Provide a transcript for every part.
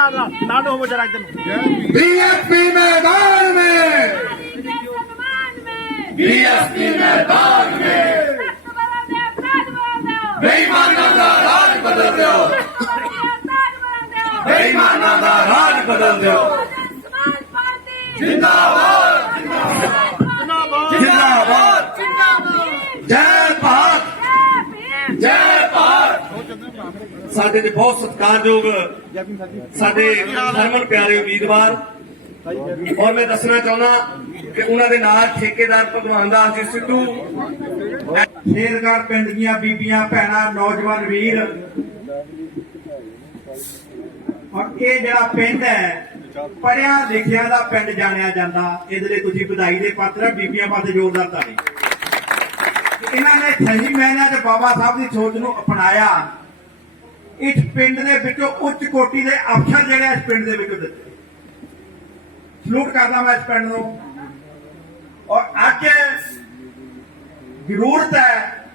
ਨਾਲ ਨਾਲ ਨਾਲ ਹੋਵੋ ਜਰਾ ਇੱਧਰ ਨੂੰ बीएसपी मैदान में सम्मान में बीएसपी मैदान में सख्त बदल दो ताज बदल दो बेईमाना का राज बदल दो ताज बदल दो बेईमाना का राज बदल दो समाज पार्टी जिंदाबाद जिंदाबाद ਸਾਡੇ ਦੇ ਬਹੁਤ ਸਤਿਕਾਰਯੋਗ ਸਾਡੇ ਹਰਮਨ ਪਿਆਰੇ ਉਮੀਦਵਾਰ। ਔਰ ਮੈਂ ਦੱਸਣਾ ਚਾਹੁੰਦਾ ਕਿ ਉਹਨਾਂ ਦੇ ਨਾਲ ਠੇਕੇਦਾਰ ਭਗਵਾਨ ਦਾਸ ਜੀ ਸਿੱਧੂ ਸ਼ੇਰਗੜ੍ਹ ਪਿੰਡ ਦੀਆਂ ਬੀਬੀਆਂ ਭੈਣਾਂ ਨੌਜਵਾਨ ਵੀਰ। ਔਰ ਇਹ ਜਿਹੜਾ ਪਿੰਡ ਹੈ ਪੜਿਆ ਲਿਖਿਆ ਦਾ ਪਿੰਡ ਜਾਣਿਆ ਜਾਂਦਾ। ਇਹਦੇ ਲਈ ਤੁਸੀਂ ਵਧਾਈ ਦੇ ਪਾਤਰ ਬੀਬੀਆਂ ਪਾਸੇ ਜ਼ੋਰਦਾਰ ਤਾੜੀ ਇਹਨਾਂ ਨੇ ਸਹੀ ਮੈਨਾਂ ਤੇ ਬਾਬਾ ਸਾਹਿਬ ਦੀ ਸੋਚ ਨੂੰ ਅਪਣਾਇਆ। ਇਸ ਪਿੰਡ ਦੇ ਵਿੱਚੋਂ ਉੱਚ ਕੋਟੀ ਦੇ ਅਫਸਰ ਜਿਹੜੇ ਇਸ ਪਿੰਡ ਦੇ ਵਿੱਚੋਂ ਦਿੱਤੇ। ਸਲੂਟ ਕਰਦਾ ਮੈਂ ਇਸ ਪਿੰਡ ਨੂੰ। ਔਰ ਅੱਜ ਜ਼ਰੂਰਤ ਹੈ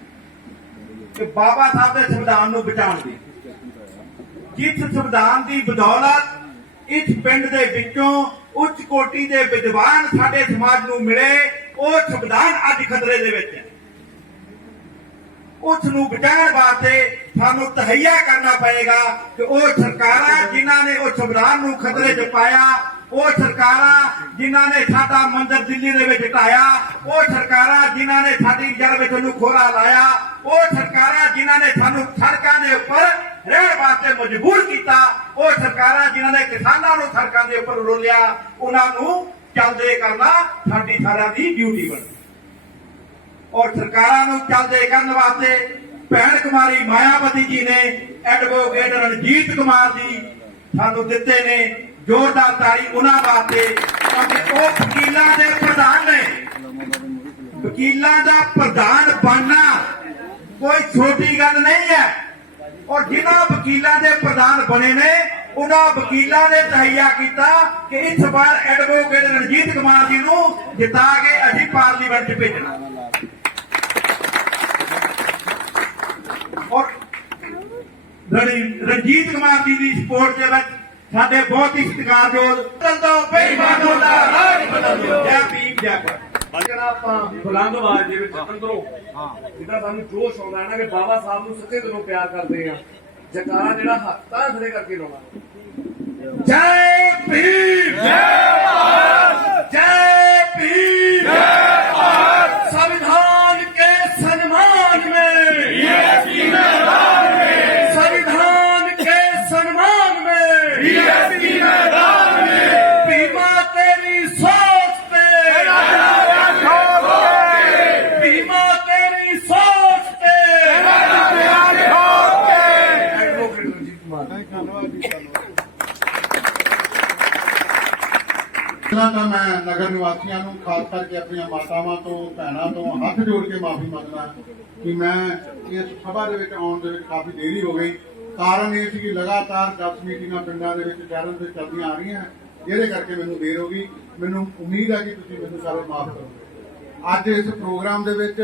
ਕਿ ਬਾਬਾ ਸਾਹਿਬ ਦੇ ਸੰਵਿਧਾਨ ਨੂੰ ਬਚਾਉਣ ਦੀ। ਜਿਸ ਸੰਵਿਧਾਨ ਦੀ ਬਦੌਲਤ ਇਸ ਪਿੰਡ ਦੇ ਵਿੱਚੋਂ ਉੱਚ ਕੋਟੀ ਦੇ ਵਿਦਵਾਨ ਸਾਡੇ ਸਮਾਜ ਨੂੰ ਮਿਲੇ, ਉਹ ਸੰਵਿਧਾਨ ਅੱਜ ਖਤਰੇ ਦੇ ਵਿੱਚ ਹੈ। ਉਸ ਨੂੰ ਬਚਾਉਣ ਵਾਸਤੇ ਸਾਨੂੰ ਤਹਈਆ ਕਰਨਾ ਪਏਗਾ ਕਿ ਉਹ ਸਰਕਾਰਾਂ ਜਿਨ੍ਹਾਂ ਨੇ ਉਹ ਸੰਵਿਧਾਨ ਨੂੰ ਖਤਰੇ 'ਚ ਪਾਇਆ, ਉਹ ਸਰਕਾਰਾਂ ਜਿਨ੍ਹਾਂ ਨੇ ਸਾਡਾ ਮੰਦਰ ਦਿੱਲੀ ਦੇ ਵਿੱਚ ਢਾਇਆ ਉਹ ਸਰਕਾਰਾਂ ਜਿਨ੍ਹਾਂ ਨੇ ਸਾਡੀ ਜੜ ਵਿੱਚ ਨੂੰ ਖੋਰਾ ਲਾਇਆ, ਉਹ ਸਰਕਾਰਾਂ ਜਿਨ੍ਹਾਂ ਨੇ ਸਾਨੂੰ ਸੜਕਾਂ ਦੇ ਉੱਪਰ ਰਹਿਣ ਵਾਸਤੇ ਮਜਬੂਰ ਕੀਤਾ, ਉਹ ਸਰਕਾਰਾਂ ਜਿਨ੍ਹਾਂ ਨੇ ਕਿਸਾਨਾਂ ਨੂੰ ਸੜਕਾਂ ਦੇ ਉੱਪਰ ਰੋਲਿਆ, ਉਹਨਾਂ ਨੂੰ ਚੱਲਦੇ ਕਰਨਾ ਸਾਡੀ ਸਾਰਿਆਂ ਦੀ ਡਿਊਟੀ ਬਣੀ ਔਰ ਸਰਕਾਰਾਂ ਨੂੰ ਚੱਲਦੇ ਕਰਨ ਵਾਸਤੇ ਭੈਣ ਕੁਮਾਰੀ ਮਾਇਆਵਤੀ ਜੀ ਨੇ ਐਡਵੋਕੇਟ ਰਣਜੀਤ ਕੁਮਾਰ ਜੀ ਸਾਨੂੰ ਦਿੱਤੇ ਨੇ ਜ਼ੋਰਦਾਰ ਤਾੜੀ ਉਹਨਾਂ ਵਾਸਤੇ। ਕਿਉਂਕਿ ਉਹ ਵਕੀਲਾਂ ਦੇ ਪ੍ਰਧਾਨ ਨੇ। ਵਕੀਲਾਂ ਦਾ ਪ੍ਰਧਾਨ ਬਣਨਾ ਕੋਈ ਛੋਟੀ ਗੱਲ ਨਹੀਂ ਹੈ। ਔਰ ਜਿਨ੍ਹਾਂ ਵਕੀਲਾਂ ਦੇ ਪ੍ਰਧਾਨ ਬਣੇ ਨੇ, ਉਹਨਾਂ ਵਕੀਲਾਂ ਨੇ ਤਹਈਆ ਕੀਤਾ ਕਿ ਇਸ ਵਾਰ ਐਡਵੋਕੇਟ ਰਣਜੀਤ ਕੁਮਾਰ ਜੀ ਨੂੰ ਜਿਤਾ ਕੇ ਅਸੀਂ ਪਾਰਲੀਮੈਂਟ 'ਚ ਭੇਜਣਾ। ਔਰ ਰਣਜੀਤ ਕੁਮਾਰ ਜੀ ਦੀ ਸਪੋਰਟ ਦੇ ਵਿੱਚ ਸਾਡੇ ਬਹੁਤ ਹੀ ਸਤਿਕਾਰਯੋਗ ਤੰਦੋ ਬੇਈਮਾਨੋ ਦਾ ਰਾਜ ਬਦਲ ਦਿਓ ਜੈ ਭੀਮ ਜੈ ਅਗਰ ਆਪਾਂ ਬੁਲੰਦ ਆਵਾਜ਼ ਦੇ ਵਿੱਚ ਅੰਦਰੋਂ ਹਾਂ। ਜਿੱਦਾਂ ਸਾਨੂੰ ਜੋਸ਼ ਆਉਂਦਾ ਹੈ ਨਾ ਕਿ ਬਾਬਾ ਸਾਹਿਬ ਨੂੰ ਸੱਚੇ ਦਿਲੋਂ ਪਿਆਰ ਕਰਦੇ ਆ ਜਕਾਰ ਜਿਹੜਾ ਹੱਥ ਤਾਂ ਖੜੇ ਕਰਕੇ ਲਾਉਣਾ। ਜੈ ਭੀਮ ਜੈ ਭਾਰਤ। ਜੈ ਭੀਮ ਜੈ ਭਾਰਤ। ਪਹਿਲਾਂ ਤਾਂ ਮੈਂ ਨਗਰ ਨਿਵਾਸੀਆਂ ਨੂੰ, ਖਾਸ ਕਰਕੇ ਆਪਣੀਆਂ ਮਾਤਾਵਾਂ ਤੋਂ, ਭੈਣਾਂ ਤੋਂ ਹੱਥ ਜੋੜ ਕੇ ਮਾਫੀ ਮੰਗਦਾ ਕਿ ਮੈਂ ਇਸ ਸਭਾ ਦੇ ਵਿੱਚ ਆਉਣ ਦੇ ਵਿੱਚ ਕਾਫੀ ਦੇਰੀ ਹੋ ਗਈ। ਕਾਰਨ ਇਹ ਸੀ ਕਿ ਲਗਾਤਾਰ 10 ਮੀਟਿੰਗਾਂ ਪਿੰਡਾਂ ਦੇ ਵਿੱਚ ਸ਼ਹਿਰਾਂ ਦੇ ਚੱਲਦੀਆਂ ਆ ਰਹੀਆਂ। ਜਿਹਦੇ ਕਰਕੇ ਮੈਨੂੰ ਦੇਰ ਹੋ ਗਈ। ਮੈਨੂੰ ਉਮੀਦ ਹੈ ਕਿ ਤੁਸੀਂ ਮੈਨੂੰ ਸਾਰੇ ਮਾਫ ਕਰੋਗੇ ਅੱਜ ਇਸ ਪ੍ਰੋਗਰਾਮ ਦੇ ਵਿੱਚ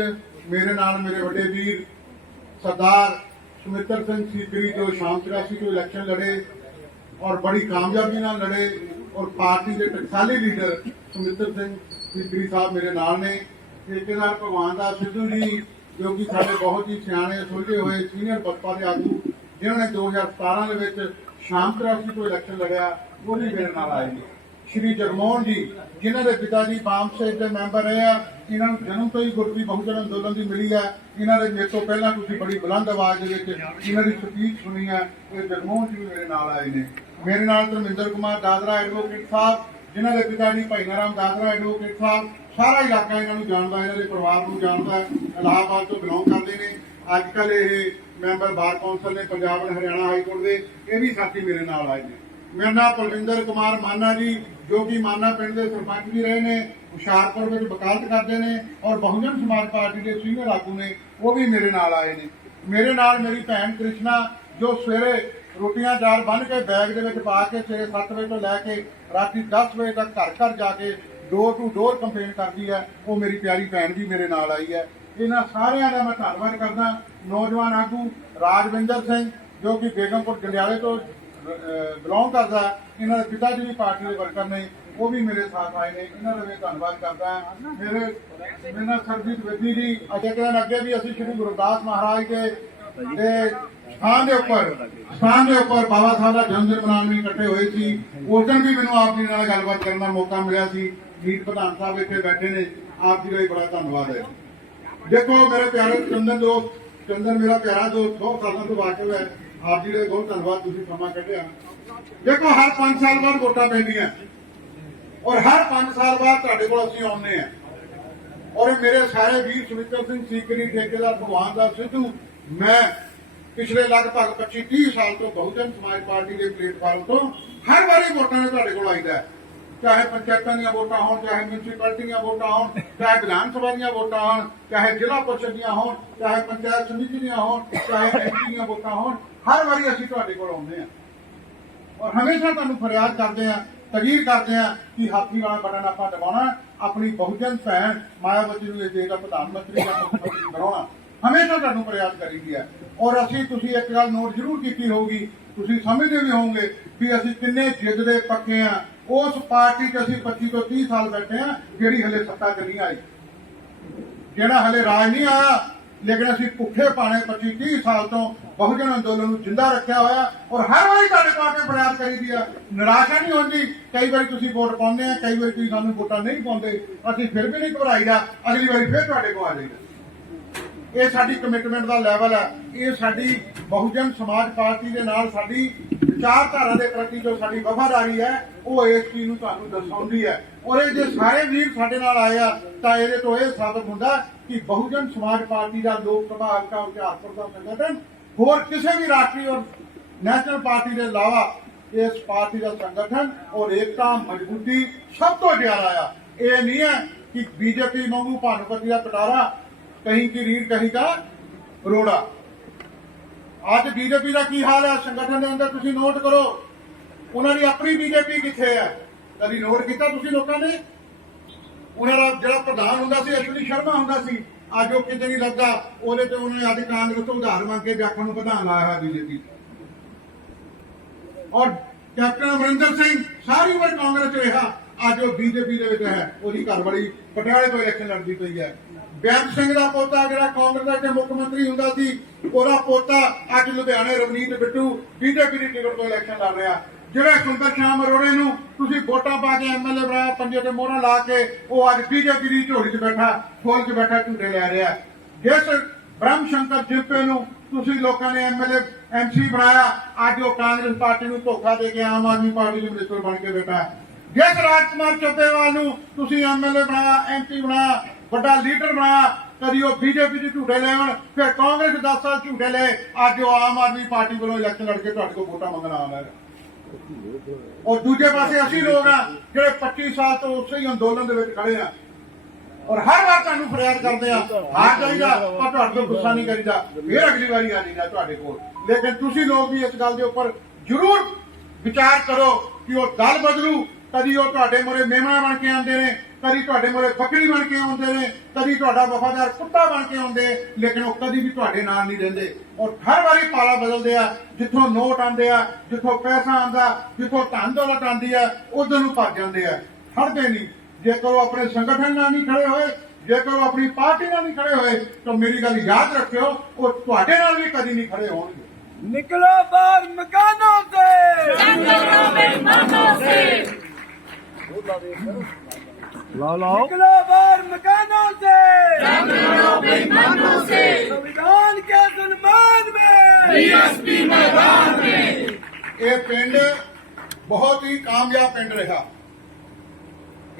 ਮੇਰੇ ਨਾਲ ਮੇਰੇ ਵੱਡੇ ਵੀਰ ਸਰਦਾਰ ਸੁਮਿੱਤਰ ਸਿੰਘ ਸੀਕਰੀ ਜੋ ਸ਼ਾਮ 84 ਤੋਂ ਇਲੈਕਸ਼ਨ ਲੜੇ ਔਰ ਬੜੀ ਕਾਮਯਾਬੀ ਨਾਲ ਲੜੇ ਔਰ ਪਾਰਟੀ ਦੇ ਟਕਸਾਲੀ ਲੀਡਰ ਸੁਮਿੱਤਰ ਸਿੰਘ ਸੀਕਰੀ ਸਾਹਿਬ ਮੇਰੇ ਨਾਲ ਨੇ। ਠੇਕੇਦਾਰ ਭਗਵਾਨ ਦਾਸ ਸਿੱਧੂ ਜੀ, ਜੋ ਕਿ ਸਾਡੇ ਬਹੁਤ ਹੀ ਸਿਆਣੇ, ਸੁਲਝੇ ਹੋਏ ਸੀਨੀਅਰ ਬਸਪਾ ਦੇ ਆਗੂ, ਜਿਨ੍ਹਾਂ ਨੇ 2017 ਦੇ ਵਿੱਚ ਸ਼ਾਮ 84 ਤੋਂ ਇਲੈਕਸ਼ਨ ਲੜਿਆ, ਉਹ ਵੀ ਮੇਰੇ ਨਾਲ ਆਏ ਨੇ। ਸ਼੍ਰੀ ਜਗਮੋਹਨ ਜੀ, ਜਿਨ੍ਹਾਂ ਦੇ ਪਿਤਾ ਜੀ ਬਾਮ ਸੇਜ ਦੇ ਮੈਂਬਰ ਰਹੇ ਆ, ਇਹਨਾਂ ਨੂੰ ਜਨਮ ਤੋਂ ਹੀ ਗੁਰਦੀ ਬਹੁਜਨ ਅੰਦੋਲਨ ਦੀ ਮਿਲੀ ਹੈ ਇਹਨਾਂ ਦੇ ਮੇਰੇ ਤੋਂ ਪਹਿਲਾਂ ਤੁਸੀਂ ਬੜੀ ਬੁਲੰਦ ਆਵਾਜ਼ ਦੇ ਵਿੱਚ ਇਹਨਾਂ ਦੀ ਸਪੀਚ ਸੁਣੀ ਹੈ ਇਹ ਜਗਮੋਹਨ ਜੀ ਮੇਰੇ ਨਾਲ ਆਏ ਨੇ। ਮੇਰੇ ਨਾਲ ਧਰਮਿੰਦਰ ਕੁਮਾਰ ਦਾਦਰਾ ਐਡਵੋਕੇਟ ਸਾਹਿਬ, ਜਿਨ੍ਹਾਂ ਦੇ ਪਿਤਾ ਜੀ ਭਾਈ ਨਾਰਾਮ ਦਾਦਰਾ ਐਡਵੋਕੇਟ ਸਾਹਿਬ, ਸਾਰਾ ਇਲਾਕਾ ਇਹਨਾਂ ਨੂੰ ਜਾਣਦਾ, ਇਹਨਾਂ ਦੇ ਪਰਿਵਾਰ ਨੂੰ ਜਾਣਦਾ, ਇਲਾਹਾਬਾਦ ਤੋਂ ਬਿਲੋਂਗ ਕਰਦੇ ਨੇ। ਅੱਜ ਕੱਲ ਇਹ ਮੈਂਬਰ ਬਾਰ ਕੌਂਸਲ ਨੇ ਪੰਜਾਬ ਅਤੇ ਹਰਿਆਣਾ ਹਾਈ ਕੋਰਟ ਦੇ, ਇਹ ਵੀ ਸਾਥੀ ਮੇਰੇ ਨਾਲ ਆਏ ਨੇ। ਮੇਰਾ ਨਾਮ ਕੁਲਵਿੰਦਰ ਕੁਮਾਰ ਮਾਨਾ ਜੀ, ਜੋ ਕਿ ਮਾਨਾ ਪਿੰਡ ਦੇ ਸਰਪੰਚ ਵੀ ਰਹੇ ਨੇ, ਹੁਸ਼ਿਆਰਪੁਰ ਵਿੱਚ ਵਕਾਲਤ ਕਰਦੇ ਨੇ ਔਰ ਬਹੁਜਨ ਸਮਾਜ ਪਾਰਟੀ ਦੇ ਸੀਨੀਅਰ ਆਗੂ ਨੇ, ਉਹ ਵੀ ਮੇਰੇ ਨਾਲ ਆਏ ਨੇ। ਮੇਰੇ ਨਾਲ ਮੇਰੀ ਭੈਣ ਕ੍ਰਿਸ਼ਨਾ, ਜੋ ਸਵੇਰੇ ਰੋਟੀਆਂ ਚਾਰ ਬੰਨ ਕੇ ਬੈਗ ਦੇ ਵਿੱਚ ਪਾ ਕੇ ਸਵੇਰੇ 7 ਵਜੇ ਤੋਂ ਲੈ ਕੇ ਰਾਤੀ 10 ਵਜੇ ਤੱਕ ਘਰ ਘਰ ਜਾ ਕੇ ਡੋਰ ਟੂ ਡੋਰ ਕੰਪੇਨ ਕਰਦੀ ਹੈ, ਉਹ ਮੇਰੀ ਪਿਆਰੀ ਭੈਣ ਵੀ ਮੇਰੇ ਨਾਲ ਆਈ ਹੈ। ਇਹਨਾਂ ਸਾਰਿਆਂ ਦਾ ਮੈਂ ਧੰਨਵਾਦ ਕਰਦਾ। ਨੌਜਵਾਨ ਆਗੂ ਰਾਜਵਿੰਦਰ ਸਿੰਘ, ਜੋ ਕਿ ਬੇਗਮਪੁਰ ਜੰਡਿਆਲੇ ਤੋਂ ਬਿਲੋਂਗ ਕਰਦਾ ਇਹਨਾਂ ਦੇ ਪਿਤਾ ਜੀ ਵੀ ਪਾਰਟੀ ਦੇ ਵਰਕਰ ਨੇ, ਉਹ ਵੀ ਮੇਰੇ ਸਾਥ ਆਏ ਨੇ, ਇਹਨਾਂ ਦਾ ਵੀ ਧੰਨਵਾਦ ਕਰਦਾ ਮੇਰੇ ਮੇਰੇ ਨਾਲ ਸਰਜੀਤ ਵੇਦੀ ਜੀ, ਅਜੇ ਦਿਨ ਅੱਗੇ ਵੀ ਅਸੀਂ ਸ਼੍ਰੀ ਗੁਰਦਾਸ ਮਹਾਰਾਜ ਦੇ ਦੇ ਸਥਾਨ ਦੇ ਉੱਪਰ ਸਥਾਨ ਦੇ ਉੱਪਰ ਬਾਬਾ ਸਾਹਿਬ ਦਾ ਜਨਮ ਦਿਨ ਮਨਾਉਣ ਲਈ ਇਕੱਠੇ ਹੋਏ ਸੀ। ਉਸ ਦਿਨ ਵੀ ਮੈਨੂੰ ਆਪ ਜੀ ਨਾਲ ਗੱਲਬਾਤ ਕਰਨ ਦਾ ਮੌਕਾ ਮਿਲਿਆ ਸੀ। ਮੀਤ ਪ੍ਰਧਾਨ ਸਾਹਿਬ ਇੱਥੇ ਬੈਠੇ ਨੇ, ਆਪ ਜੀ ਦਾ ਵੀ ਬੜਾ ਧੰਨਵਾਦ ਹੈ। ਦੇਖੋ ਮੇਰੇ ਪਿਆਰੇ ਚੰਦਨ ਦੋਸਤ ਚੰਦਨ ਮੇਰਾ ਪਿਆਰਾ ਦੋਸਤ ਬਹੁਤ ਸਾਲਾਂ ਤੋਂ ਵਾਕਿਫ ਹੈ ਆਪ ਜੀ ਦਾ ਬਹੁਤ ਧੰਨਵਾਦ, ਤੁਸੀਂ ਸਮਾਂ ਕੱਢਿਆ। ਦੇਖੋ, ਹਰ 5 ਸਾਲ ਬਾਅਦ ਵੋਟਾਂ ਪੈਂਦੀਆਂ। ਔਰ ਹਰ 5 ਸਾਲ ਬਾਅਦ ਤੁਹਾਡੇ ਕੋਲ ਅਸੀਂ ਆਉਂਦੇ ਆ ਔਰ ਇਹ ਮੇਰੇ ਸਾਰੇ ਵੀਰ ਸੁਮਿਤਰ ਸਿੰਘ ਸੀਕਰੀ, ਠੇਕੇਦਾਰ ਭਗਵਾਨ ਦਾ ਸਿੱਧੂ, ਮੈਂ ਪਿਛਲੇ ਲਗਭਗ 25 30 ਸਾਲ ਤੋਂ ਬਹੁਜਨ ਸਮਾਜ ਪਾਰਟੀ ਦੇ ਪਲੇਟਫਾਰਮ ਤੋਂ ਹਰ ਵਾਰੀ ਵੋਟਾਂ ਨੇ ਤੁਹਾਡੇ ਕੋਲ ਆਈਦਾ ਹੈ। ਚਾਹੇ ਪੰਚਾਇਤਾਂ ਦੀਆਂ ਵੋਟਾਂ ਹੋਣ, ਚਾਹੇ ਮਿਊਨਿਸਪੈਲਿਟੀ ਦੀਆਂ ਵੋਟਾਂ ਹੋਣ, ਚਾਹੇ ਵਿਧਾਨ ਸਭਾ ਦੀਆਂ ਵੋਟਾਂ ਹੋਣ, ਚਾਹੇ ਜ਼ਿਲ੍ਹਾ ਪਰਿਸ਼ਦ ਦੀਆਂ ਹੋਣ, ਚਾਹੇ ਪੰਚਾਇਤ ਸਮਿਤੀ ਦੀਆਂ ਹੋਣ, ਚਾਹੇ ਐਮਪੀ ਦੀਆਂ ਵੋਟਾਂ ਹੋਣ, ਹਰ ਵਾਰੀ ਅਸੀਂ ਤੁਹਾਡੇ ਕੋਲ ਆਉਂਦੇ ਹਾਂ। ਔਰ ਹਮੇਸ਼ਾ ਤੁਹਾਨੂੰ ਫਰਿਆਦ ਕਰਦੇ ਆ ਤਗੀਰ ਕਰਦੇ ਆ ਕਿ ਹਾਥੀ ਵਾਲਾ ਬਟਨ ਆਪਾਂ ਦਬਾਉਣਾ, ਆਪਣੀ ਬਹੁਜਨ ਭੈਣ ਮਾਇਆਵਤੀ ਨੂੰ ਇਹ ਦੇਸ਼ ਦਾ ਪ੍ਰਧਾਨ ਮੰਤਰੀ ਜਾਂ ਮੁੱਖ ਮੰਤਰੀ ਬਣਾਉਣਾ ਹਮੇਸ਼ਾ ਤੁਹਾਨੂੰ ਫਰਿਆਦ ਕਰੀਦੀ ਹੈ। ਔਰ ਅਸੀਂ, ਤੁਸੀਂ ਇੱਕ ਗੱਲ ਨੋਟ ਜ਼ਰੂਰ ਕੀਤੀ ਹੋਊਗੀ, ਤੁਸੀਂ ਸਮਝਦੇ ਵੀ ਹੋਵੋਗੇ ਕਿ ਅਸੀਂ ਕਿੰਨੇ ਜਿੱਦ ਦੇ ਪੱਕੇ ਆ ਉਸ ਪਾਰਟੀ 'ਚ ਅਸੀਂ 25 ਤੋਂ 30 ਸਾਲ ਬੈਠੇ ਆ ਜਿਹੜੀ ਹਲੇ ਸੱਤਾ 'ਚ ਨਹੀਂ ਆਈ। ਜਿਹੜਾ ਹਲੇ ਰਾਜ ਨਹੀਂ ਆਇਆ, ਲੇਕਿਨ ਅਸੀਂ ਭੁੱਖੇ ਪਾਣੇ 25 30 ਸਾਲ ਤੋਂ ਬਹੁਜਨ ਅੰਦੋਲਨ ਨੂੰ ਜਿੰਦਾ ਰੱਖਿਆ ਹੋਇਆ, ਔਰ ਹਰ ਵਾਰੀ ਤੁਹਾਡੇ ਕੋਲ ਫਰਿਆਦ ਕਰੀਦੀ ਆ। ਨਿਰਾਸ਼ਾ ਨਹੀਂ ਹੁੰਦੀ, ਕਈ ਵਾਰੀ ਤੁਸੀਂ ਵੋਟ ਪਾਉਂਦੇ ਆ, ਕਈ ਵਾਰੀ ਤੁਸੀਂ ਸਾਨੂੰ ਵੋਟਾਂ ਨਹੀਂ ਪਾਉਂਦੇ, ਅਸੀਂ ਫਿਰ ਵੀ ਨਹੀਂ ਘਬਰਾਈਦਾ ਅਗਲੀ ਵਾਰੀ ਫਿਰ ਤੁਹਾਡੇ ਕੋਲ ਆ ਜਾਈਦਾ। ਇਹ ਸਾਡੀ ਕਮਿਟਮੈਂਟ ਦਾ ਲੈਵਲ ਹੈ ਇਹ ਸਾਡੀ ਬਹੁਜਨ ਸਮਾਜ ਪਾਰਟੀ ਦੇ ਨਾਲ ਸਾਡੀ ਵਿਚਾਰ ਧਾਰਾ ਦੇ ਪ੍ਰਤੀ ਜੋ ਸਾਡੀ ਵਫਾਦਾਰੀ ਹੈ, ਉਹ ਇਸ ਚੀਜ਼ ਨੂੰ ਤੁਹਾਨੂੰ ਦਰਸਾਉਂਦੀ ਹੈ। ਔਰ ਇਹ ਜੇ ਸਾਰੇ ਵੀਰ ਸਾਡੇ ਨਾਲ ਆਏ ਆ, ਤਾਂ ਇਹਦੇ ਤੋਂ ਇਹ ਸਾਬਤ ਹੁੰਦਾ ਕਿ ਬਹੁਜਨ ਸਮਾਜ ਪਾਰਟੀ ਦਾ ਲੋਕ ਸਭਾ ਹਲਕਾ ਹੁਸ਼ਿਆਰਪੁਰ ਦਾ ਸੰਗਠਨ, ਹੋਰ ਕਿਸੇ ਵੀ ਰਾਸ਼ਟਰੀ ਔਰ ਨੈਸ਼ਨਲ ਪਾਰਟੀ ਦੇ ਇਲਾਵਾ ਇਸ ਪਾਰਟੀ ਦਾ ਸੰਗਠਨ ਔਰ ਏਕਤਾ, ਮਜ਼ਬੂਤੀ ਸਭ ਤੋਂ ਜ਼ਿਆਦਾ ਆ। ਇਹ ਨਹੀਂ ਹੈ ਕਿ ਬੀਜੇਪੀ ਵਾਂਗੂ ਭਾਨਪਤੀ ਦਾ ਪਟਾਰਾ, ਕਹੀਂ ਕੀ ਰੀੜ, ਕਹੀਂ ਦਾ ਰੋੜਾ। ਅੱਜ ਬੀਜੇਪੀ ਦਾ ਕੀ ਹਾਲ ਹੈ? ਸੰਗਠਨ ਦੇ ਅੰਦਰ ਤੁਸੀਂ ਨੋਟ ਕਰੋ। ਉਹਨਾਂ ਦੀ ਆਪਣੀ ਬੀਜੇਪੀ ਕਿੱਥੇ ਹੈ? ਕਦੀ ਨੋਟ ਕੀਤਾ ਤੁਸੀਂ ਲੋਕਾਂ ਨੇ? ਉਹਨਾਂ ਦਾ ਜਿਹੜਾ ਪ੍ਰਧਾਨ ਹੁੰਦਾ ਸੀ, ਅਸ਼ਵਨੀ ਸ਼ਰਮਾ ਹੁੰਦਾ ਸੀ, ਅੱਜ ਉਹ ਕਿਤੇ ਨਹੀਂ ਲੱਗਾ ਉਹਦੇ ਤੇ ਉਹਨੇ ਅੱਜ ਕਾਂਗਰਸ ਤੋਂ ਉਧਾਰ ਮੰਗ ਕੇ ਜਾਖਣ ਨੂੰ ਪ੍ਰਧਾਨ ਲਾਇਆ ਹੋਇਆ ਬੀਜੇਪੀ। ਔਰ ਕੈਪਟਨ ਅਮਰਿੰਦਰ ਸਿੰਘ, ਸਾਰੀ ਉਮਰ ਕਾਂਗਰਸ 'ਚ ਰਿਹਾ। ਅੱਜ ਉਹ ਬੀਜੇਪੀ ਦੇ ਵਿੱਚ ਹੈ। ਉਹਦੀ ਘਰਵਾਲੀ ਪਟਿਆਲੇ ਤੋਂ ਇਲੈਕਸ਼ਨ ਲੜਦੀ ਪਈ ਹੈ। ਬੇਅੰਤ ਸਿੰਘ ਦਾ ਪੋਤਾ ਜਿਹੜਾ ਕਾਂਗਰਸ ਦਾ ਇੱਥੇ ਮੁੱਖ ਮੰਤਰੀ ਹੁੰਦਾ ਸੀ, ਉਹਦਾ ਪੋਤਾ ਅੱਜ ਲੁਧਿਆਣੇ ਰਵਨੀਤ ਬਿੱਟੂ ਬੀਜੇਪੀ ਦੀ ਟਿਕਟ ਤੋਂ ਇਲੈਕਸ਼ਨ ਲੜ ਰਿਹਾ। ਜਿਹੜੇ ਸੁੰਦਰ ਸ਼ਾਮ ਅਰੋੜੇ ਨੂੰ ਤੁਸੀਂ ਵੋਟਾਂ ਪਾ ਕੇ ਐਮਐਲਏ ਬਣਾਇਆ ਪੰਜੇ ਤੇ ਮੋਹਰਾਂ ਲਾ ਕੇ ਉਹ ਅੱਜ ਬੀਜੇਪੀ ਦੀ ਝੋਲੀ 'ਚ ਬੈਠਾ ਫੌਜ 'ਚ ਬੈਠਾ, ਝੂਟੇ ਲੈ ਰਿਹਾ। ਜਿਸ ਬ੍ਰਹਮ ਸ਼ੰਕਰ ਜਿੱਪੇ ਨੂੰ ਤੁਸੀਂ ਲੋਕਾਂ ਨੇ ਐਮਐਲਏ ਐਮਸੀ ਬਣਾਇਆ, ਅੱਜ ਉਹ ਕਾਂਗਰਸ ਪਾਰਟੀ ਨੂੰ ਧੋਖਾ ਦੇ ਕੇ ਆਮ ਆਦਮੀ ਪਾਰਟੀ ਦੇ ਮਿਨਿਸਟਰ ਬਣ ਕੇ ਬੈਠਾ। ਜਿਸ ਰਾਜ ਕੁਮਾਰ ਚੱਪੇਵਾਲ ਨੂੰ ਤੁਸੀਂ ਐਮਐਲਏ ਬਣਾਇਆ ਐਮਪੀ ਬਣਾਇਆ ਵੱਡਾ ਲੀਡਰ ਬਣਾਇਆ। ਕਦੀ ਉਹ ਬੀਜੇਪੀ ਦੇ ਝੂਠੇ ਲੈਣ ਫਿਰ ਕਾਂਗਰਸ 10 ਸਾਲ ਝੂਠੇ ਲਏ ਅੱਜ ਉਹ ਆਮ ਆਦਮੀ ਪਾਰਟੀ ਵੱਲੋਂ ਇਲੈਕਸ਼ਨ ਲੜ ਕੇ ਤੁਹਾਡੇ ਕੋਲ ਵੋਟਾਂ ਮੰਗਣ ਆਉਂਦਾ ਹੈ। ਔਰ ਦੂਜੇ ਪਾਸੇ ਅਸੀਂ ਲੋਕ ਆ, ਜਿਹੜੇ 25 ਸਾਲ ਤੋਂ ਉਸੇ ਹੀ ਅੰਦੋਲਨ ਦੇ ਵਿੱਚ ਖੜੇ ਆ। ਔਰ ਹਰ ਵਾਰ ਤੁਹਾਨੂੰ ਫਰਿਆਦ ਕਰਦੇ ਆ ਹਾਰ ਜਾਈਦਾ ਪਰ ਤੁਹਾਡੇ ਤੋਂ ਗੁੱਸਾ ਨਹੀਂ ਕਰੀਦਾ। ਫਿਰ ਅਗਲੀ ਵਾਰੀ ਆ ਜਾਈਦਾ ਤੁਹਾਡੇ ਕੋਲ। ਲੇਕਿਨ ਤੁਸੀਂ ਲੋਕ ਵੀ ਇਸ ਗੱਲ ਦੇ ਉੱਪਰ ਜ਼ਰੂਰ ਵਿਚਾਰ ਕਰੋ ਕਿ ਉਹ ਦਲ ਬਦਲੂ, ਕਦੀ ਉਹ ਤੁਹਾਡੇ ਮੋਰੇ ਮੇਮਣਾ ਬਣ ਕੇ ਆਉਂਦੇ ਨੇ। ਕਦੀ ਤੁਹਾਡੇ ਮੋਰੇ ਬੱਕਰੀ ਬਣ ਕੇ ਆਉਂਦੇ ਨੇ ਕਦੀ ਤੁਹਾਡਾ ਵਫਾਦਾਰ ਕੁੱਤਾ ਬਣ ਕੇ ਆਉਂਦੇ ਲੇਕਿਨ ਉਹ ਕਦੀ ਵੀ ਤੁਹਾਡੇ ਨਾਲ ਨਹੀਂ ਰਹਿੰਦੇ। ਉਹ ਹਰ ਵਾਰੀ ਪਾਲਾ ਬਦਲਦੇ ਆ ਜਿੱਥੋਂ ਨੋਟ ਆਉਂਦੇ ਆ ਜਿੱਥੋਂ ਪੈਸਾ ਆਉਂਦਾ ਜਿੱਥੋਂ ਧਨ ਦੌਲਤ ਆਉਂਦੀ ਆ ਉਧਰ ਨੂੰ ਭੱਜ ਜਾਂਦੇ ਆ। ਖੜਦੇ ਨਹੀਂ। ਜੇਕਰ ਉਹ ਆਪਣੇ ਸੰਗਠਨ ਨਾਲ ਨਹੀਂ ਖੜੇ ਹੋਏ ਜੇਕਰ ਉਹ ਆਪਣੀ ਪਾਰਟੀ ਨਾਲ ਨਹੀਂ ਖੜੇ ਹੋਏ ਤਾਂ ਮੇਰੀ ਗੱਲ ਯਾਦ ਰੱਖਿਓ ਉਹ ਤੁਹਾਡੇ ਨਾਲ ਵੀ ਕਦੀ ਨਹੀਂ ਖੜੇ ਹੋਣਗੇ। ਨਿਕਲੋ ਬਾਹਰ ਮਕਾਨੋਂ ਸੇ ਜੰਗਲੋਂ ਮੇ ਮਕਾਨੋਂ ਸੇ लाओ लाओ निकलो बाहर मकानों से जंगलों में मनो से संविधान के सम्मान में बीएसपी मैदान में ਇਹ ਪਿੰਡ ਬਹੁਤ ਹੀ ਕਾਮਯਾਬ ਪਿੰਡ ਰਿਹਾ